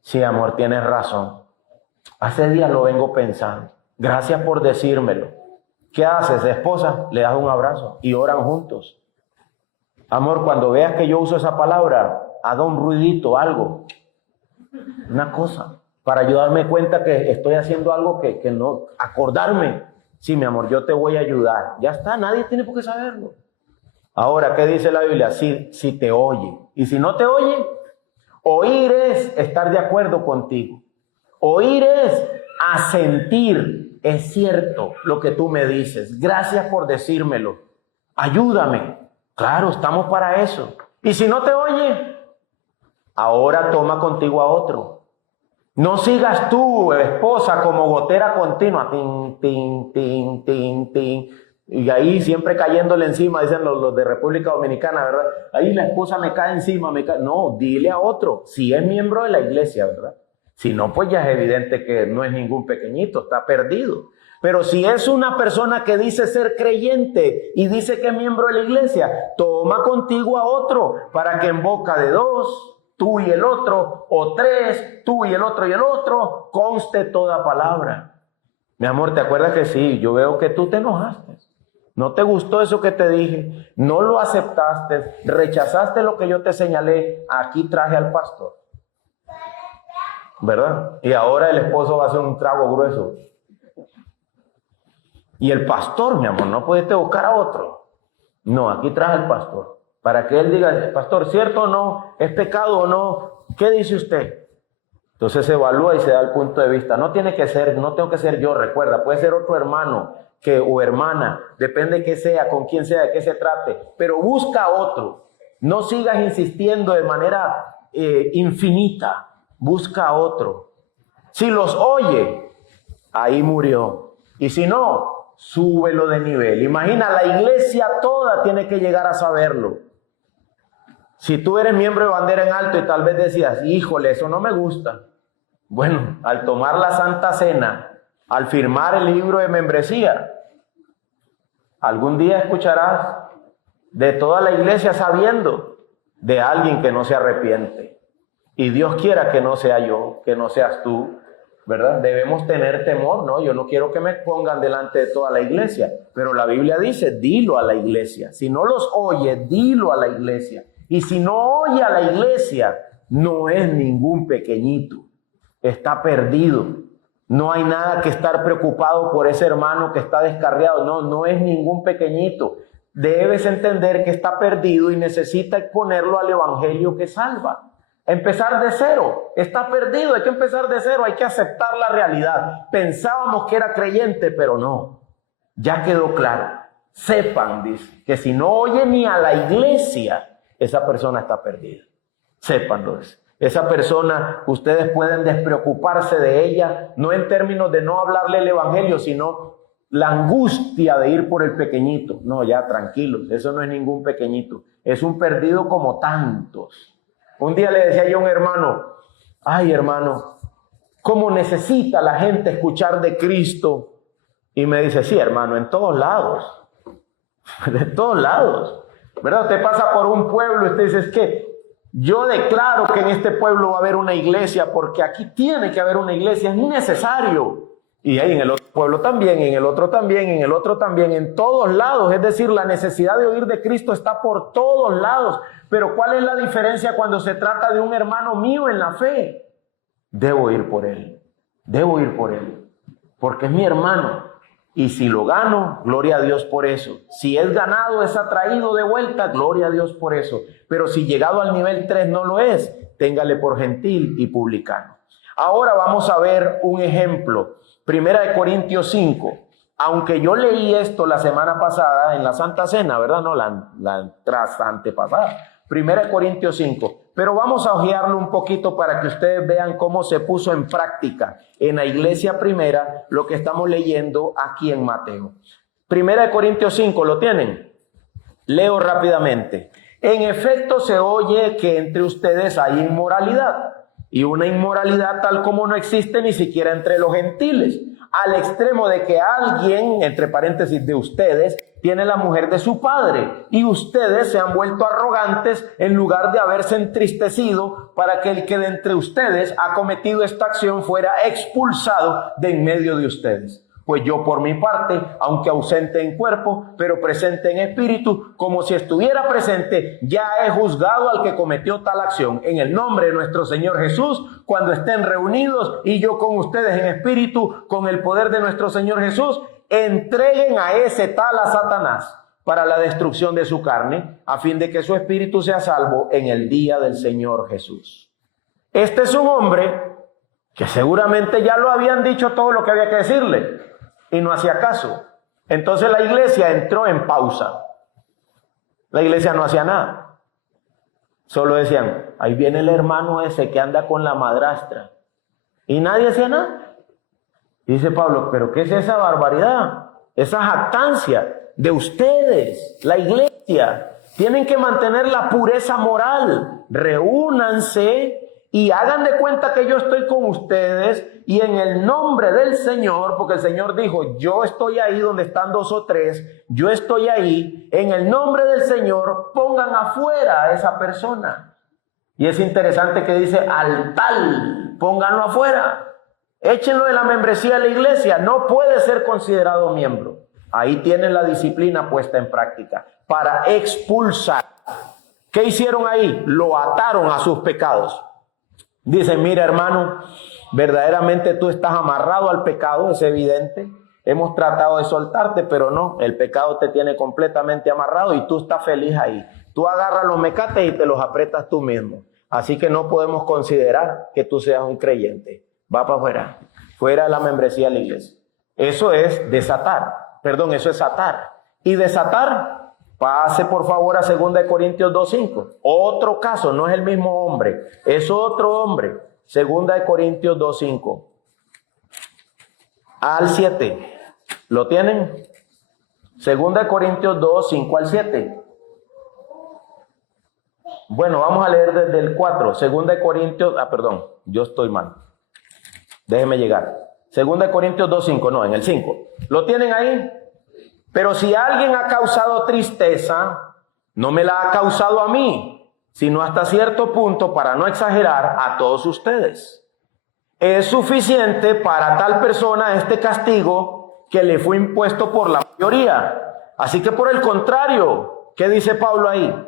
Sí, amor, tienes razón. Hace días lo vengo pensando. Gracias por decírmelo. ¿Qué haces, esposa? Le das un abrazo y oran juntos. Amor, cuando veas que yo uso esa palabra, haga un ruidito, algo, una cosa, para yo darme cuenta que estoy haciendo algo que no, acordarme. Sí, mi amor, yo te voy a ayudar. Ya está, nadie tiene por qué saberlo. Ahora, ¿qué dice la Biblia? Si te oye. Y si no te oye, oír es estar de acuerdo contigo. Oír es asentir. Es cierto lo que tú me dices. Gracias por decírmelo. Ayúdame. Claro, estamos para eso. Y si no te oye, ahora toma contigo a otro. No sigas tú, esposa, como gotera continua. Tin, tin, tin, tin, tin. Y ahí siempre cayéndole encima, dicen los de República Dominicana, ¿verdad? Ahí la esposa me cae encima, me cae. No, dile a otro. Si es miembro de la iglesia, ¿verdad? Si no, pues ya es evidente que no es ningún pequeñito, está perdido. Pero si es una persona que dice ser creyente y dice que es miembro de la iglesia, toma contigo a otro para que en boca de dos, tú y el otro, o tres, tú y el otro, conste toda palabra. Mi amor, ¿te acuerdas que sí? Yo veo que tú te enojaste. No te gustó eso que te dije, no lo aceptaste, rechazaste lo que yo te señalé. Aquí traje al pastor, ¿verdad? Y ahora el esposo va a hacer un trago grueso. Y el pastor, mi amor, no puedes buscar a otro. No, aquí traje al pastor, para que él diga, pastor, ¿cierto o no? ¿Es pecado o no? ¿Qué dice usted? Entonces se evalúa y se da el punto de vista. No tengo que ser yo, recuerda, puede ser otro hermano o hermana, depende de qué sea, con quién sea, de qué se trate, pero busca otro. No sigas insistiendo de manera infinita, busca otro. Si los oye, ahí murió. Y si no, súbelo de nivel. Imagina, la iglesia toda tiene que llegar a saberlo. Si tú eres miembro de Bandera en Alto y tal vez decías, híjole, eso no me gusta. Bueno, al tomar la Santa Cena, al firmar el libro de membresía, algún día escucharás de toda la iglesia sabiendo de alguien que no se arrepiente. Y Dios quiera que no sea yo, que no seas tú, ¿verdad? Debemos tener temor, ¿no? Yo no quiero que me pongan delante de toda la iglesia, pero la Biblia dice, dilo a la iglesia. Si no los oye, dilo a la iglesia. Y si no oye a la iglesia, no es ningún pequeñito, está perdido. No hay nada que estar preocupado por ese hermano que está descarriado. No es ningún pequeñito. Debes entender que está perdido y necesita exponerlo al evangelio que salva. Empezar de cero, está perdido, hay que empezar de cero, hay que aceptar la realidad. Pensábamos que era creyente, pero no, ya quedó claro. Sepan, dice, que si no oye ni a la iglesia, esa persona está perdida. Sépanlo, dice. Esa persona, ustedes pueden despreocuparse de ella, no en términos de no hablarle el evangelio, sino la angustia de ir por el pequeñito. No, ya tranquilos, eso no es ningún pequeñito, es un perdido como tantos. Un día le decía yo a un hermano, ay hermano, ¿cómo necesita la gente escuchar de Cristo? Y me dice, sí hermano, en todos lados, de todos lados, ¿verdad? Usted pasa por un pueblo y usted dice, es que yo declaro que en este pueblo va a haber una iglesia porque aquí tiene que haber una iglesia, es necesario. Y ahí en el otro pueblo también, en el otro también, en el otro también, en todos lados. Es decir, la necesidad de oír de Cristo está por todos lados. Pero ¿cuál es la diferencia cuando se trata de un hermano mío en la fe? Debo ir por él, porque es mi hermano. Y si lo gano, gloria a Dios por eso. Si es ganado, es atraído de vuelta, gloria a Dios por eso. Pero si llegado al nivel 3 no lo es, téngale por gentil y publicano. Ahora vamos a ver un ejemplo. 1 Corintios 5. Aunque yo leí esto la semana pasada en la Santa Cena, ¿verdad? No, la tras antepasada. 1 Corintios 5. Pero vamos a ojearlo un poquito para que ustedes vean cómo se puso en práctica en la iglesia primera lo que estamos leyendo aquí en Mateo. 1 Corintios 5, ¿lo tienen? Leo rápidamente. En efecto se oye que entre ustedes hay inmoralidad, y una inmoralidad tal como no existe ni siquiera entre los gentiles, al extremo de que alguien, entre paréntesis de ustedes, tiene la mujer de su padre, y ustedes se han vuelto arrogantes en lugar de haberse entristecido para que el que de entre ustedes ha cometido esta acción fuera expulsado de en medio de ustedes. Pues yo por mi parte, aunque ausente en cuerpo, pero presente en espíritu, como si estuviera presente, ya he juzgado al que cometió tal acción. En el nombre de nuestro Señor Jesús, cuando estén reunidos y yo con ustedes en espíritu, con el poder de nuestro Señor Jesús, entreguen a ese tal a Satanás para la destrucción de su carne, a fin de que su espíritu sea salvo en el día del Señor Jesús. Este es un hombre que seguramente ya lo habían dicho todo lo que había que decirle y no hacía caso. Entonces la iglesia entró en pausa. La iglesia no hacía nada. Solo decían, ahí viene el hermano ese que anda con la madrastra. Y nadie hacía nada. Y dice Pablo, ¿pero qué es esa barbaridad? Esa jactancia de ustedes, la iglesia. Tienen que mantener la pureza moral. Reúnanse y hagan de cuenta que yo estoy con ustedes y en el nombre del Señor, porque el Señor dijo, yo estoy ahí donde están 2 o 3, yo estoy ahí, en el nombre del Señor, pongan afuera a esa persona. Y es interesante que dice, al tal, pónganlo afuera. Échenlo de la membresía de la iglesia, no puede ser considerado miembro. Ahí tienen la disciplina puesta en práctica para expulsar. ¿Qué hicieron ahí? Lo ataron a sus pecados. Dicen, mira hermano, verdaderamente tú estás amarrado al pecado, es evidente. Hemos tratado de soltarte, pero no, el pecado te tiene completamente amarrado y tú estás feliz ahí. Tú agarras los mecates y te los aprietas tú mismo. Así que no podemos considerar que tú seas un creyente. Va para afuera, fuera de la membresía de la iglesia. Eso es desatar, eso es atar. Y desatar, pase por favor a 2 Corintios 2:5. Otro caso, no es el mismo hombre, es otro hombre. 2 Corintios 2:5 al 7. ¿Lo tienen? 2 Corintios 2:5 al 7. Bueno, vamos a leer desde el 4. 2 Corintios, yo estoy mal. Déjeme llegar. 2 Corintios 2:5, no, en el 5. ¿Lo tienen ahí? Pero si alguien ha causado tristeza, no me la ha causado a mí, sino hasta cierto punto, para no exagerar, a todos ustedes. Es suficiente para tal persona este castigo que le fue impuesto por la mayoría. Así que por el contrario, ¿qué dice Pablo ahí?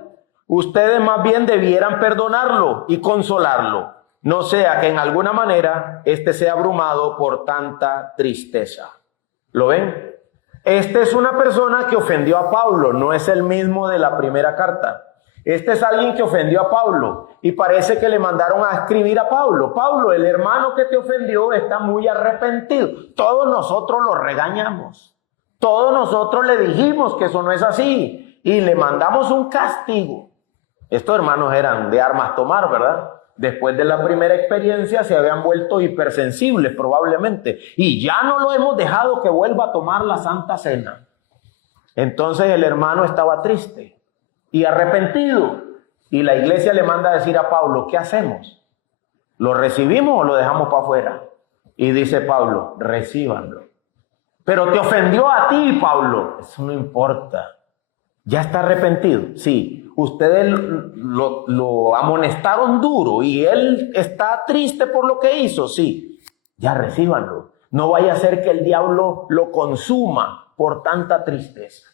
Ustedes más bien debieran perdonarlo y consolarlo, no sea que en alguna manera éste sea abrumado por tanta tristeza. ¿Lo ven? Este es una persona que ofendió a Pablo, no es el mismo de la primera carta. Este es alguien que ofendió a Pablo y parece que le mandaron a escribir a Pablo. Pablo, el hermano que te ofendió está muy arrepentido. Todos nosotros lo regañamos. Todos nosotros le dijimos que eso no es así y le mandamos un castigo. Estos hermanos eran de armas tomar, ¿verdad? Después de la primera experiencia se habían vuelto hipersensibles probablemente. Y ya no lo hemos dejado que vuelva a tomar la Santa Cena. Entonces el hermano estaba triste y arrepentido. Y la iglesia le manda a decir a Pablo, ¿qué hacemos? ¿Lo recibimos o lo dejamos para afuera? Y dice Pablo, recíbanlo. Pero te ofendió a ti, Pablo. Eso no importa. ¿Ya está arrepentido? Sí. Ustedes lo amonestaron duro y él está triste por lo que hizo. Sí. Ya recíbanlo. No vaya a ser que el diablo lo consuma por tanta tristeza.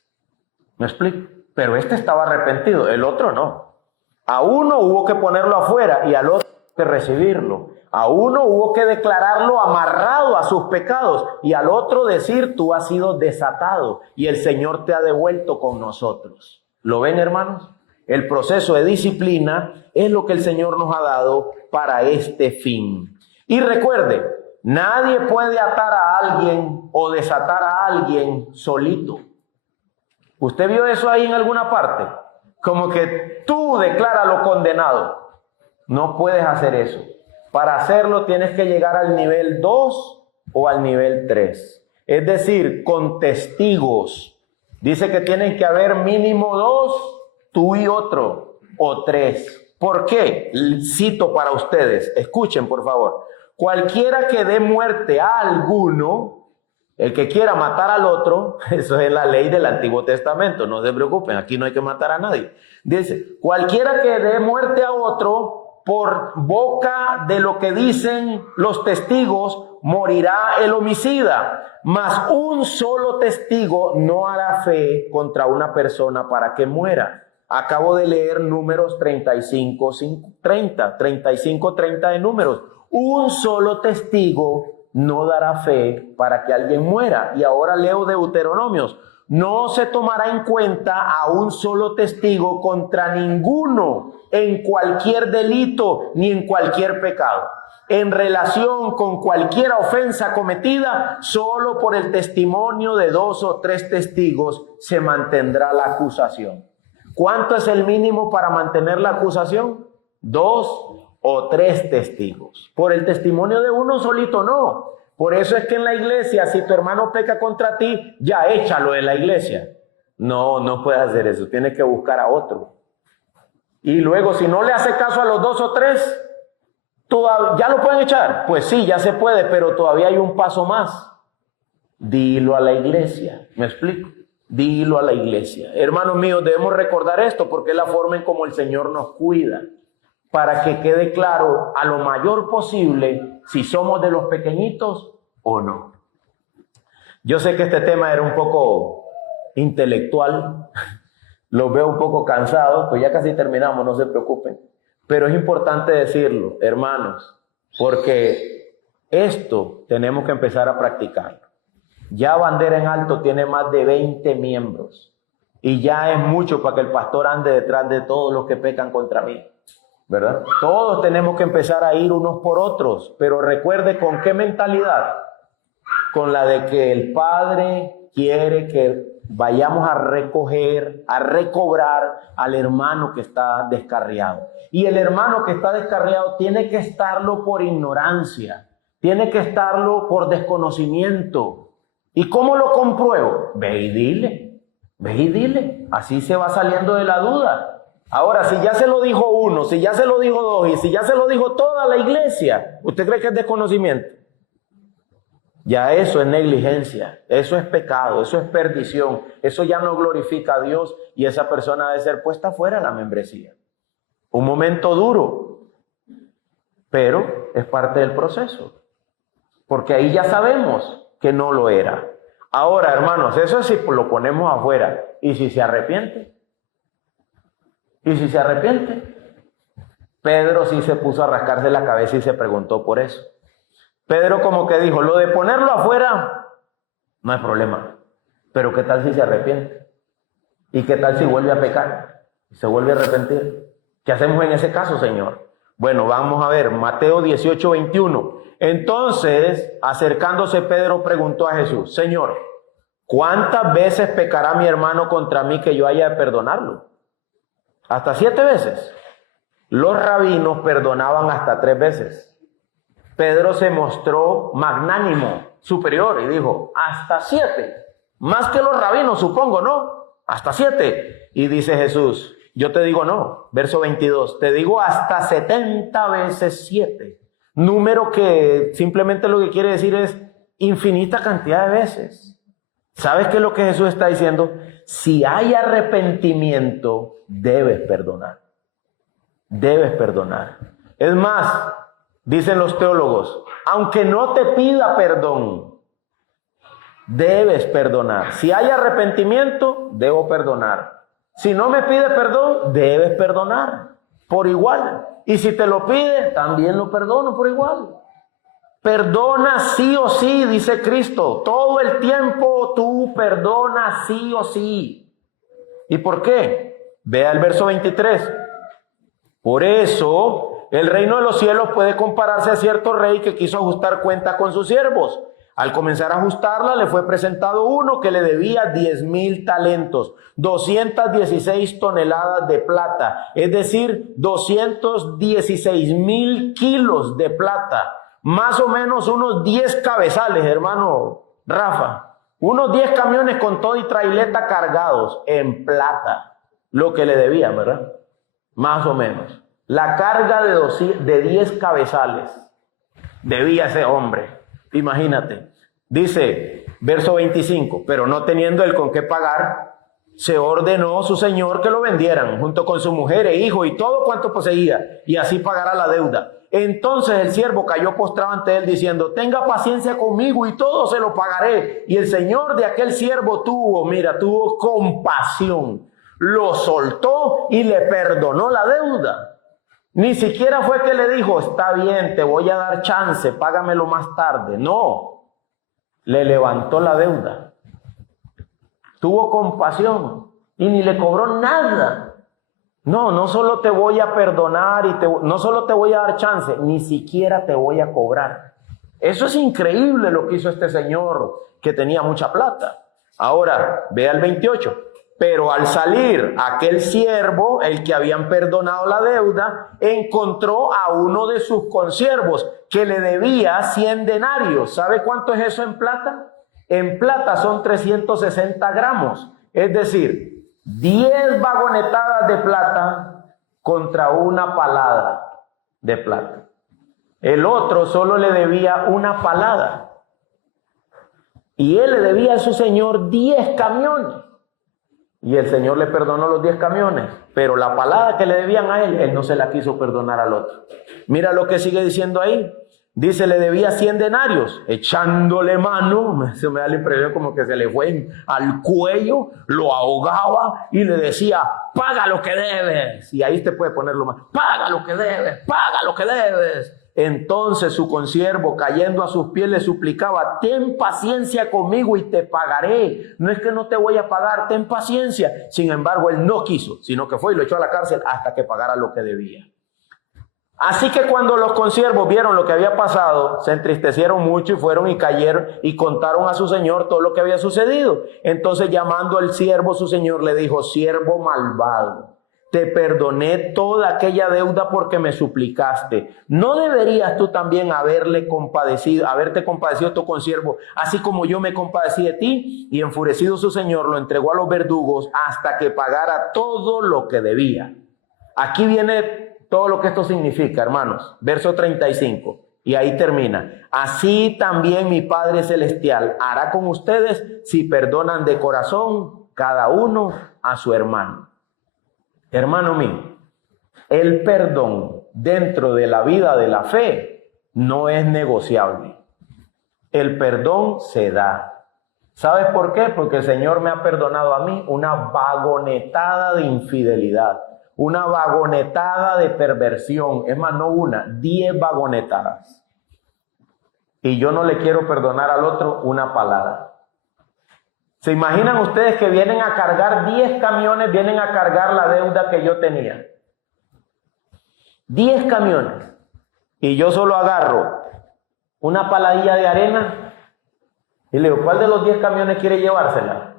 ¿Me explico? Pero este estaba arrepentido, el otro no. A uno hubo que ponerlo afuera y al otro que recibirlo. A uno hubo que declararlo amarrado a sus pecados y al otro decir, tú has sido desatado y el Señor te ha devuelto con nosotros. ¿Lo ven, hermanos? El proceso de disciplina es lo que el Señor nos ha dado para este fin. Y recuerde, nadie puede atar a alguien o desatar a alguien solito. ¿Usted vio eso ahí en alguna parte? Como que tú decláralo condenado. No puedes hacer eso. Para hacerlo tienes que llegar al nivel 2 o al nivel 3. Es decir, con testigos. Dice que tienen que haber mínimo 2, tú y otro, o 3. ¿Por qué? Cito para ustedes. Escuchen, por favor. Cualquiera que dé muerte a alguno, el que quiera matar al otro, eso es la ley del Antiguo Testamento. No se preocupen, aquí no hay que matar a nadie. Dice, cualquiera que dé muerte a otro, por boca de lo que dicen los testigos, morirá el homicida. Mas un solo testigo no hará fe contra una persona para que muera. Acabo de leer Números 35:30 de Números. Un solo testigo no dará fe para que alguien muera. Y ahora leo Deuteronomios. No se tomará en cuenta a un solo testigo contra ninguno en cualquier delito ni en cualquier pecado. En relación con cualquier ofensa cometida, solo por el testimonio de 2 o 3 testigos se mantendrá la acusación. ¿Cuánto es el mínimo para mantener la acusación? 2 o 3 testigos. Por el testimonio de uno solito no. Por eso es que en la iglesia, si tu hermano peca contra ti, ya échalo de la iglesia. No, no puedes hacer eso. Tienes que buscar a otro. Y luego, si no le hace caso a los 2 o 3, ¿Ya lo pueden echar? Pues sí, ya se puede, pero todavía hay un paso más. Dilo a la iglesia. ¿Me explico? Dilo a la iglesia. Hermanos míos, debemos recordar esto porque es la forma en cómo el Señor nos cuida. Para que quede claro a lo mayor posible si somos de los pequeñitos o no. Yo sé que este tema era un poco intelectual. Los veo un poco cansados, pues ya casi terminamos, no se preocupen. Pero es importante decirlo, hermanos, porque esto tenemos que empezar a practicarlo. Ya Bandera en Alto tiene más de 20 miembros y ya es mucho para que el pastor ande detrás de todos los que pecan contra mí, ¿verdad? Todos tenemos que empezar a ir unos por otros, pero recuerde con qué mentalidad, con la de que el Padre quiere que vayamos a recoger, a recobrar al hermano que está descarriado. Y el hermano que está descarriado tiene que estarlo por ignorancia, tiene que estarlo por desconocimiento. ¿Y cómo lo compruebo? Ve y dile. Así se va saliendo de la duda. Ahora, si ya se lo dijo uno, si ya se lo dijo dos y si ya se lo dijo toda la iglesia, ¿usted cree que es desconocimiento? Ya eso es negligencia, eso es pecado, eso es perdición, eso ya no glorifica a Dios y esa persona debe ser puesta fuera de la membresía. Un momento duro, pero es parte del proceso, porque ahí ya sabemos que no lo era. Ahora, hermanos, eso es si lo ponemos afuera. ¿Y si se arrepiente? Pedro sí se puso a rascarse la cabeza y se preguntó por eso. Pedro como que dijo, lo de ponerlo afuera no hay problema, pero ¿qué tal si se arrepiente? ¿Y qué tal si vuelve a pecar? ¿Se vuelve a arrepentir? ¿Qué hacemos en ese caso, Señor? Bueno, vamos a ver, Mateo 18:21. Entonces, acercándose Pedro preguntó a Jesús, Señor, ¿cuántas veces pecará mi hermano contra mí que yo haya de perdonarlo? ¿Hasta 7 veces? Los rabinos perdonaban hasta 3 veces. Pedro se mostró magnánimo, superior, y dijo, hasta 7. Más que los rabinos, supongo, ¿no? Hasta 7. Y dice Jesús, yo te digo no. Verso 22, te digo hasta 70 veces 7. Número que simplemente lo que quiere decir es infinita cantidad de veces. ¿Sabes qué es lo que Jesús está diciendo? Si hay arrepentimiento, debes perdonar. Debes perdonar. Es más, dicen los teólogos, aunque no te pida perdón, debes perdonar. Si hay arrepentimiento, debo perdonar. Si no me pide perdón, debes perdonar por igual. Y si te lo pide, también lo perdono por igual. Perdona sí o sí, dice Cristo. Todo el tiempo tú perdonas sí o sí. ¿Y por qué? Vea el verso 23. Por eso, el reino de los cielos puede compararse a cierto rey que quiso ajustar cuenta con sus siervos. Al comenzar a ajustarla, le fue presentado uno que le debía 10,000 talentos, 216 toneladas de plata, es decir, 216,000 kilos de plata, más o menos unos 10 cabezales, hermano Rafa, unos 10 camiones con todo y traileta cargados en plata, lo que le debían, ¿verdad? Más o menos. La carga de 10 cabezales debía ese hombre. Imagínate, dice, verso 25, pero no teniendo él con qué pagar, se ordenó su señor que lo vendieran, junto con su mujer e hijo y todo cuanto poseía, y así pagará la deuda. Entonces el siervo cayó postrado ante él, diciendo, tenga paciencia conmigo y todo se lo pagaré. Y el señor de aquel siervo tuvo compasión, lo soltó y le perdonó la deuda. Ni siquiera fue que le dijo, está bien, te voy a dar chance, págamelo más tarde. No, le levantó la deuda. Tuvo compasión y ni le cobró nada. No solo te voy a perdonar no solo te voy a dar chance, ni siquiera te voy a cobrar. Eso es increíble lo que hizo este señor que tenía mucha plata. Ahora, ve al 28. Pero al salir aquel siervo, el que habían perdonado la deuda, encontró a uno de sus consiervos que le debía 100 denarios. ¿Sabe cuánto es eso en plata? En plata son 360 gramos. Es decir, 10 vagonetadas de plata contra una palada de plata. El otro solo le debía una palada. Y él le debía a su señor 10 camiones. Y el señor le perdonó los 10 camiones. Pero la palada que le debían a él no se la quiso perdonar al otro. Mira lo que sigue diciendo ahí. Dice, le debía 100 denarios, echándole mano, se me da la impresión como que se le fue al cuello, lo ahogaba y le decía, paga lo que debes. Y ahí te puede ponerlo más, paga lo que debes, paga lo que debes. Entonces su consiervo, cayendo a sus pies, le suplicaba, ten paciencia conmigo y te pagaré. No es que no te voy a pagar, ten paciencia. Sin embargo, él no quiso, sino que fue y lo echó a la cárcel hasta que pagara lo que debía. Así que cuando los consiervos vieron lo que había pasado, se entristecieron mucho y fueron y cayeron y contaron a su señor todo lo que había sucedido. Entonces, llamando al siervo, su señor le dijo, siervo malvado, te perdoné toda aquella deuda porque me suplicaste. ¿No deberías tú también haberte compadecido tu consiervo, así como yo me compadecí de ti? Y enfurecido su señor lo entregó a los verdugos hasta que pagara todo lo que debía. Aquí viene todo lo que esto significa, hermanos. Verso 35. Y ahí termina. Así también mi Padre Celestial hará con ustedes si perdonan de corazón cada uno a su hermano. Hermano mío, el perdón dentro de la vida de la fe no es negociable. El perdón se da. ¿Sabes por qué? Porque el Señor me ha perdonado a mí una vagonetada de infidelidad. Una vagonetada de perversión, es más, no una, 10 vagonetadas. Y yo no le quiero perdonar al otro una palabra. ¿Se imaginan ustedes que vienen a cargar 10 camiones, vienen a cargar la deuda que yo tenía? 10 camiones. Y yo solo agarro una paladilla de arena y le digo, ¿cuál de los 10 camiones quiere llevársela?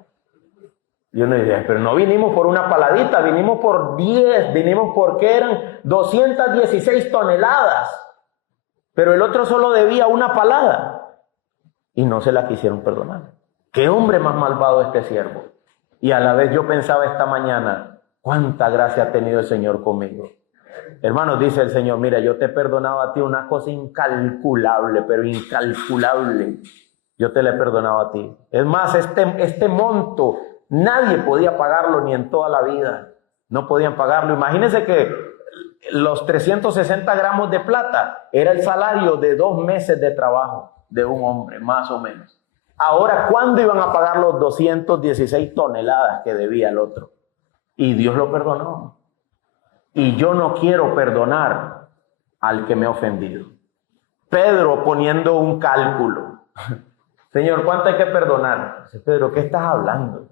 Y uno dice, pero no vinimos por una paladita, vinimos por 10, vinimos porque eran 216 toneladas. Pero el otro solo debía una palada. Y no se la quisieron perdonar. ¡Qué hombre más malvado este siervo! Y a la vez yo pensaba esta mañana, cuánta gracia ha tenido el Señor conmigo. Hermanos, dice el Señor, mira, yo te he perdonado a ti una cosa incalculable, pero incalculable. Yo te la he perdonado a ti. Es más, este monto, nadie podía pagarlo ni en toda la vida. No podían pagarlo. Imagínense que los 360 gramos de plata era el salario de 2 meses de trabajo de un hombre, más o menos. Ahora, ¿cuándo iban a pagar los 216 toneladas que debía el otro? Y Dios lo perdonó. Y yo no quiero perdonar al que me ha ofendido. Pedro poniendo un cálculo. Señor, ¿cuánto hay que perdonar? Dice, Pedro, ¿qué estás hablando?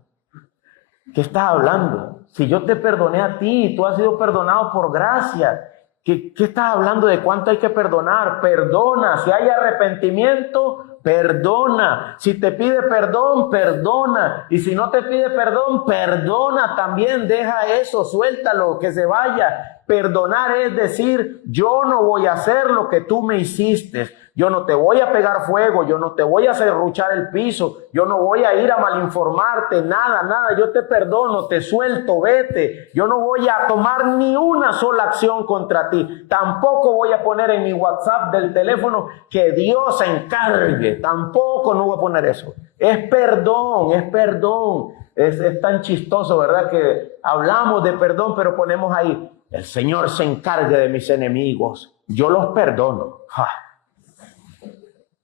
¿Qué estás hablando? Si yo te perdoné a ti, tú has sido perdonado por gracia. ¿Qué estás hablando de cuánto hay que perdonar? Perdona. Si hay arrepentimiento, perdona. Si te pide perdón, perdona. Y si no te pide perdón, perdona también. Deja eso, suéltalo, que se vaya. Perdonar es decir, yo no voy a hacer lo que tú me hiciste. Yo no te voy a pegar fuego, yo no te voy a serruchar el piso, yo no voy a ir a malinformarte, nada. Yo te perdono, te suelto, vete. Yo no voy a tomar ni una sola acción contra ti. Tampoco voy a poner en mi WhatsApp del teléfono que Dios se encargue. Tampoco no voy a poner eso. Es perdón, es perdón. Es tan chistoso, ¿verdad? Que hablamos de perdón, pero ponemos ahí, el Señor se encargue de mis enemigos. Yo los perdono. ¡Ja!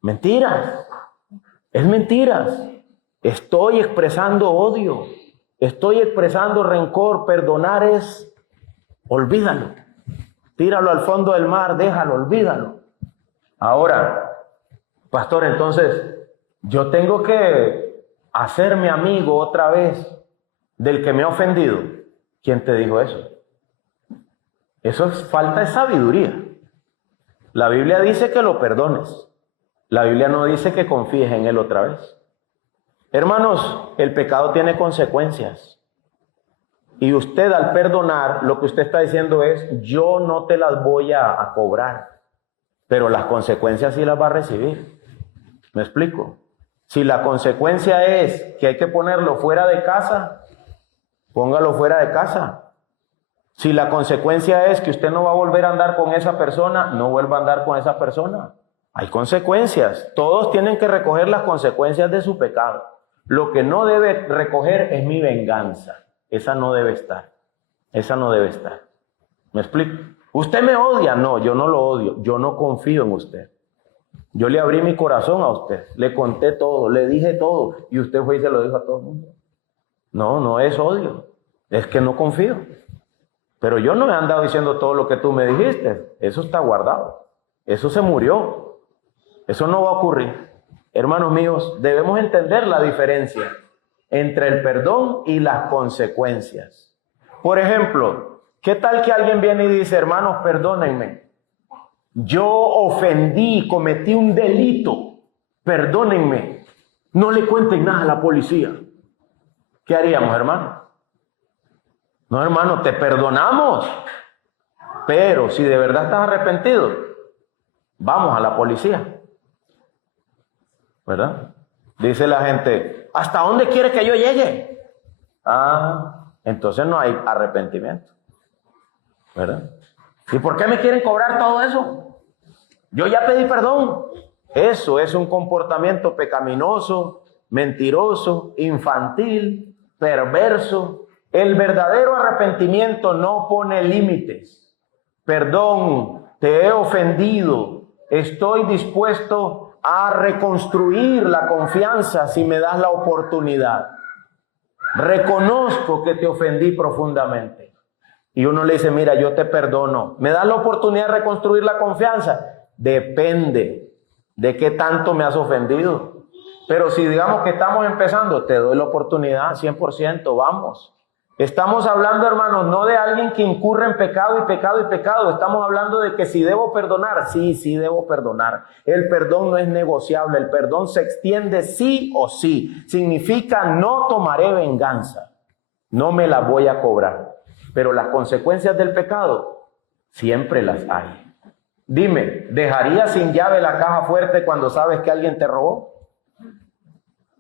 Mentiras. Es mentiras. Estoy expresando odio. Estoy expresando rencor. Perdonar es, olvídalo. Tíralo al fondo del mar, déjalo, olvídalo. Ahora, pastor, entonces, yo tengo que hacerme amigo otra vez del que me ha ofendido. ¿Quién te dijo eso? Eso es falta de sabiduría. La Biblia dice que lo perdones. La Biblia no dice que confíes en él otra vez. Hermanos, el pecado tiene consecuencias. Y usted al perdonar, lo que usted está diciendo es, yo no te las voy a cobrar, pero las consecuencias sí las va a recibir. ¿Me explico? Si la consecuencia es que hay que ponerlo fuera de casa, póngalo fuera de casa. Si la consecuencia es que usted no va a volver a andar con esa persona, no vuelva a andar con esa persona. Hay consecuencias. Todos tienen que recoger las consecuencias de su pecado. Lo que no debe recoger es mi venganza. Esa no debe estar. Esa no debe estar. ¿Me explico? ¿Usted me odia? No, yo no lo odio. Yo no confío en usted. Yo le abrí mi corazón a usted. Le conté todo, le dije todo. Y usted fue y se lo dijo a todo el mundo. No, no es odio. Es que no confío. Pero yo no he andado diciendo todo lo que tú me dijiste. Eso está guardado. Eso se murió. Eso no va a ocurrir. Hermanos míos, debemos entender la diferencia entre el perdón y las consecuencias. Por ejemplo, ¿qué tal que alguien viene y dice, hermanos, perdónenme? Yo ofendí, cometí un delito. Perdónenme. No le cuenten nada a la policía. ¿Qué haríamos, hermano? No, hermano, te perdonamos. Pero si de verdad estás arrepentido, vamos a la policía. ¿Verdad? Dice la gente, ¿hasta dónde quiere que yo llegue? Entonces no hay arrepentimiento. ¿Verdad? ¿Y por qué me quieren cobrar todo eso? Yo ya pedí perdón. Eso es un comportamiento pecaminoso, mentiroso, infantil, perverso. El verdadero arrepentimiento no pone límites. Perdón, te he ofendido. Estoy dispuesto a reconstruir la confianza si me das la oportunidad. Reconozco que te ofendí profundamente. Y uno le dice, mira, yo te perdono. ¿Me das la oportunidad de reconstruir la confianza? Depende de qué tanto me has ofendido. Pero si digamos que estamos empezando, te doy la oportunidad, 100%, vamos. Estamos hablando, hermanos, no de alguien que incurre en pecado y pecado y pecado. Estamos hablando de que si debo perdonar, sí debo perdonar. El perdón no es negociable, el perdón se extiende sí o sí. Significa no tomaré venganza, no me la voy a cobrar. Pero las consecuencias del pecado siempre las hay. Dime, ¿dejarías sin llave la caja fuerte cuando sabes que alguien te robó?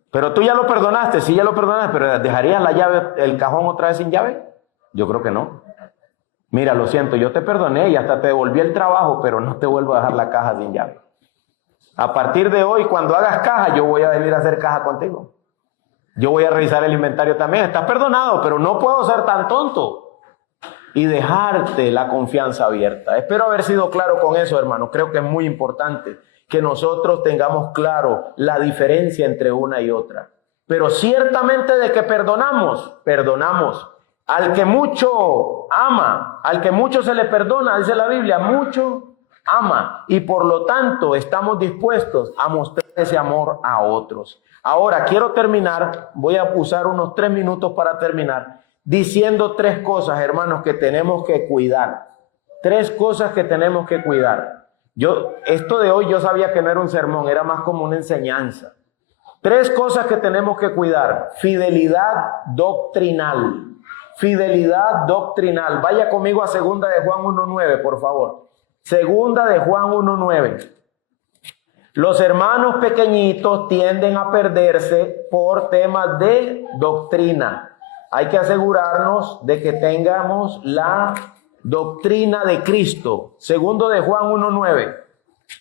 Pero tú ya lo perdonaste, sí ya lo perdonaste, pero ¿dejarías la llave, el cajón otra vez sin llave? Yo creo que no. Mira, lo siento, yo te perdoné y hasta te devolví el trabajo, pero no te vuelvo a dejar la caja sin llave. A partir de hoy, cuando hagas caja, yo voy a venir a hacer caja contigo. Yo voy a revisar el inventario también. Estás perdonado, pero no puedo ser tan tonto y dejarte la confianza abierta. Espero haber sido claro con eso, hermano. Creo que es muy importante que nosotros tengamos claro la diferencia entre una y otra. Pero ciertamente de que perdonamos, perdonamos. Al que mucho ama, al que mucho se le perdona, dice la Biblia, mucho ama. Y por lo tanto estamos dispuestos a mostrar ese amor a otros. Ahora quiero terminar, voy a usar unos 3 minutos para terminar, diciendo 3 cosas, hermanos, que tenemos que cuidar. 3 cosas que tenemos que cuidar. Esto de hoy yo sabía que no era un sermón, era más como una enseñanza. 3 cosas que tenemos que cuidar. Fidelidad doctrinal. Fidelidad doctrinal. Vaya conmigo a 2 de Juan 1:9, por favor. 2 de Juan 1:9. Los hermanos pequeñitos tienden a perderse por temas de doctrina. Hay que asegurarnos de que tengamos la doctrina de Cristo. 2 de Juan 1:9.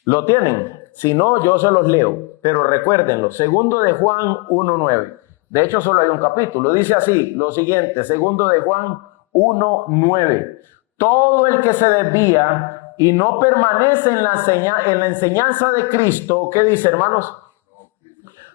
¿Lo tienen? Si no, yo se los leo. Pero recuérdenlo. 2 de Juan 1:9. De hecho, solo hay un capítulo. Dice así, lo siguiente. 2 de Juan 1:9. Todo el que se desvía y no permanece en la enseñanza de Cristo, ¿qué dice, hermanos?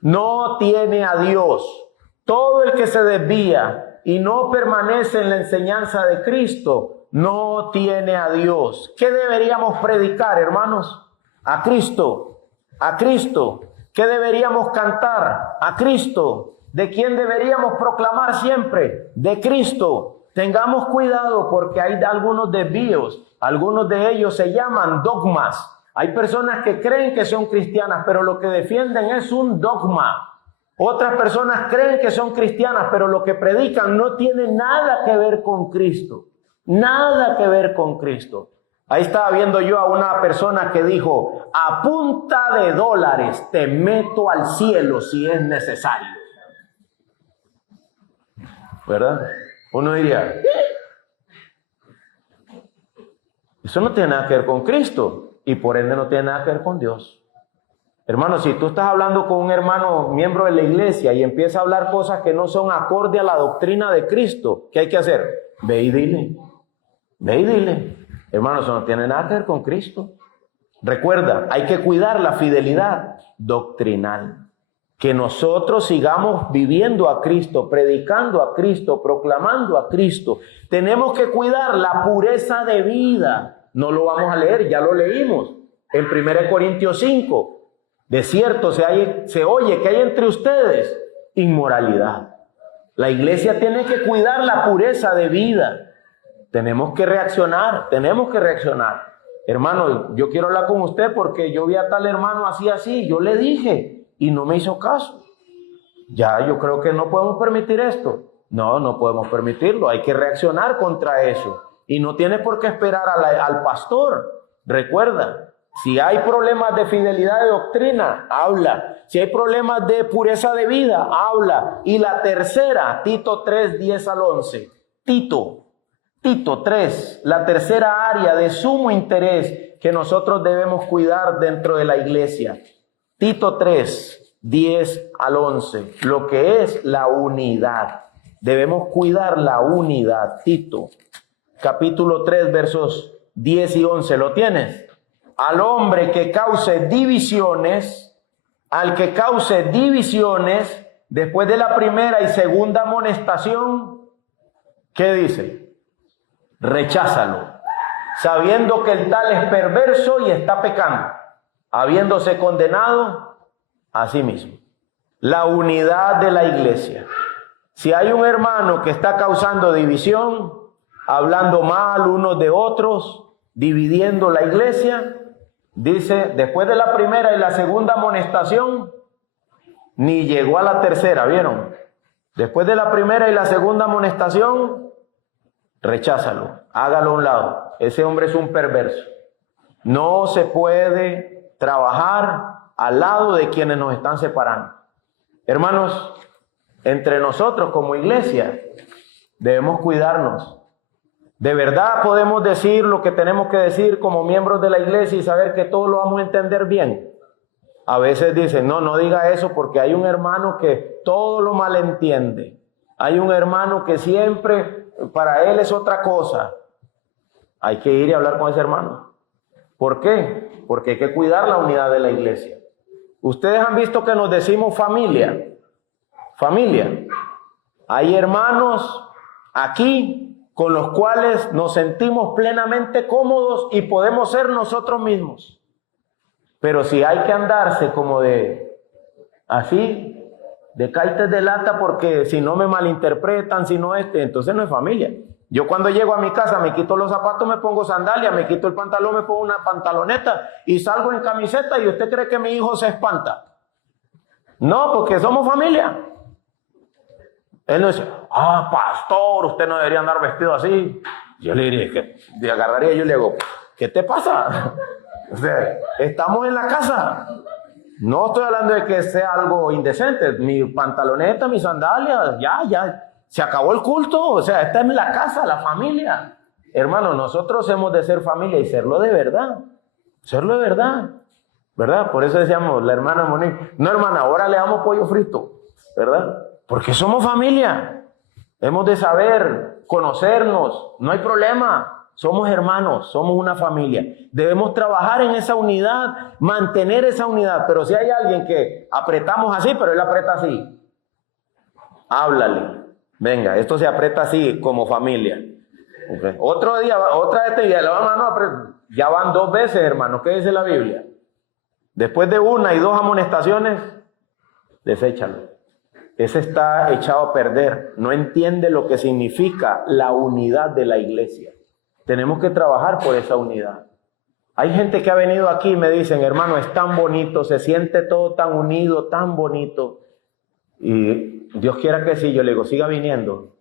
No tiene a Dios. Todo el que se desvía y no permanece en la enseñanza de Cristo, no tiene a Dios. ¿Qué deberíamos predicar, hermanos? A Cristo. A Cristo. ¿Qué deberíamos cantar? A Cristo. ¿De quién deberíamos proclamar siempre? De Cristo. Tengamos cuidado porque hay algunos desvíos. Algunos de ellos se llaman dogmas. Hay personas que creen que son cristianas, pero lo que defienden es un dogma. Otras personas creen que son cristianas, pero lo que predican no tiene nada que ver con Cristo. Nada que ver con Cristo. Ahí estaba viendo yo a una persona que dijo, a punta de dólares te meto al cielo si es necesario. ¿Verdad? Uno diría, Eso no tiene nada que ver con Cristo y por ende no tiene nada que ver con Dios. Hermano, si tú estás hablando con un hermano miembro de la iglesia y empieza a hablar cosas que no son acorde a la doctrina de Cristo, ¿qué hay que hacer? Ve y dile. Ve y dile. Hermano, eso no tiene nada que ver con Cristo. Recuerda, hay que cuidar la fidelidad doctrinal. Que nosotros sigamos viviendo a Cristo, predicando a Cristo, proclamando a Cristo. Tenemos que cuidar la pureza de vida. No lo vamos a leer, ya lo leímos en 1 Corintios 5. De cierto, se oye que hay entre ustedes inmoralidad. La iglesia tiene que cuidar la pureza de vida. Tenemos que reaccionar. Hermano, yo quiero hablar con usted porque yo vi a tal hermano así, yo le dije y no me hizo caso. Ya, yo creo que no podemos permitir esto. No podemos permitirlo, hay que reaccionar contra eso. Y no tienes por qué esperar al pastor. Recuerda, si hay problemas de fidelidad de doctrina, habla. Si hay problemas de pureza de vida, habla. Y la tercera, Tito 3, 10 al 11. Tito 3, la tercera área de sumo interés que nosotros debemos cuidar dentro de la iglesia. Tito 3, 10 al 11, lo que es la unidad. Debemos cuidar la unidad. Tito, capítulo 3, versos 10 y 11, ¿lo tienes? Al hombre que cause divisiones, después de la primera y segunda amonestación, ¿qué dice? Recházalo, sabiendo que el tal es perverso y está pecando, habiéndose condenado a sí mismo. La unidad de la iglesia. Si hay un hermano que está causando división, hablando mal unos de otros, dividiendo la iglesia, dice, después de la primera y la segunda amonestación, ni llegó a la tercera, ¿vieron? Después de la primera y la segunda amonestación, recházalo, hágalo a un lado. Ese hombre es un perverso. No se puede trabajar al lado de quienes nos están separando. Hermanos, entre nosotros como iglesia debemos cuidarnos. De verdad podemos decir lo que tenemos que decir como miembros de la iglesia y saber que todo lo vamos a entender bien. A veces dicen, no diga eso porque hay un hermano que todo lo malentiende. Hay un hermano que siempre para él es otra cosa. Hay que ir y hablar con ese hermano. ¿Por qué? Porque hay que cuidar la unidad de la iglesia. Ustedes han visto que nos decimos familia. Familia. Hay hermanos aquí con los cuales nos sentimos plenamente cómodos y podemos ser nosotros mismos. Pero si hay que andarse como de caites de lata porque si no me malinterpretan, entonces no es familia. Yo cuando llego a mi casa me quito los zapatos, me pongo sandalias, me quito el pantalón, me pongo una pantaloneta y salgo en camiseta y usted cree que mi hijo se espanta. No, porque somos familia. Él no dice, pastor, usted no debería andar vestido así. Yo le diría, que le agarraría y yo le digo, ¿qué te pasa? O sea, estamos en la casa. No estoy hablando de que sea algo indecente. Mi pantaloneta, mis sandalias, ya, se acabó el culto. O sea, esta es la casa, la familia. Hermano, nosotros hemos de ser familia y serlo de verdad. Serlo de verdad. ¿Verdad? Por eso decíamos, la hermana Monique, no hermana, ahora le damos pollo frito. ¿Verdad? Porque somos familia. Hemos de saber, conocernos. No hay problema. Somos hermanos, somos una familia. Debemos trabajar en esa unidad, mantener esa unidad. Pero si hay alguien que apretamos así, pero él aprieta así, háblale. Venga, esto se aprieta así como familia. Okay. Otro día, otra vez ya van 2 veces, hermano. ¿Qué dice la Biblia? Después de 1 y 2 amonestaciones, deséchalo. Ese está echado a perder. No entiende lo que significa la unidad de la iglesia. Tenemos que trabajar por esa unidad. Hay gente que ha venido aquí y me dicen, hermano, es tan bonito, se siente todo tan unido, tan bonito. Y Dios quiera que sí, yo le digo, siga viniendo.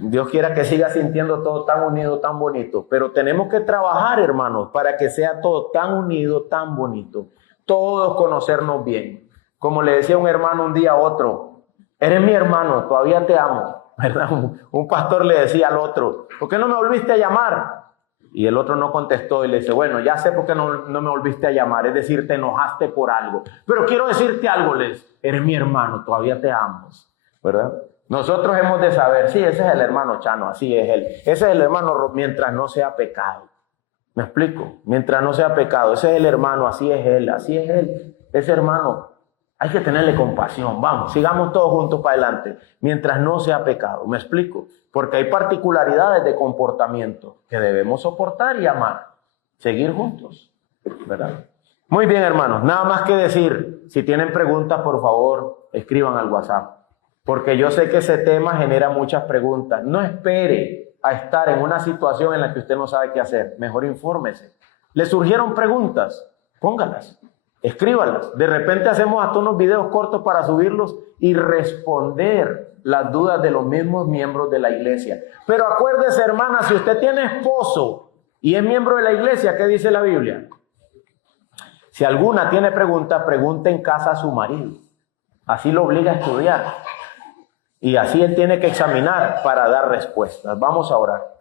Dios quiera que siga sintiendo todo tan unido, tan bonito. Pero tenemos que trabajar, hermanos, para que sea todo tan unido, tan bonito. Todos conocernos bien. Como le decía un hermano un día a otro, eres mi hermano, todavía te amo. ¿Verdad? Un pastor le decía al otro, ¿por qué no me volviste a llamar? Y el otro no contestó y le dice, bueno, ya sé por qué no me volviste a llamar, es decir, te enojaste por algo. Pero quiero decirte algo, eres mi hermano, todavía te amo, ¿verdad? Nosotros hemos de saber, sí, ese es el hermano Chano, así es él. Ese es el hermano mientras no sea pecado. ¿Me explico? Mientras no sea pecado, ese es el hermano, así es él, así es él. Ese hermano, hay que tenerle compasión, vamos, sigamos todos juntos para adelante, mientras no sea pecado, ¿me explico? Porque hay particularidades de comportamiento que debemos soportar y amar, seguir juntos, ¿verdad? Muy bien, hermanos, nada más que decir, si tienen preguntas, por favor, escriban al WhatsApp, porque yo sé que ese tema genera muchas preguntas. No espere a estar en una situación en la que usted no sabe qué hacer, mejor infórmese. ¿Le surgieron preguntas? Póngalas. Escríbalas. De repente hacemos hasta unos videos cortos para subirlos y responder las dudas de los mismos miembros de la iglesia. Pero acuérdese, hermana, si usted tiene esposo y es miembro de la iglesia, ¿qué dice la Biblia? Si alguna tiene preguntas, pregunte en casa a su marido. Así lo obliga a estudiar. Y así él tiene que examinar para dar respuestas. Vamos a orar.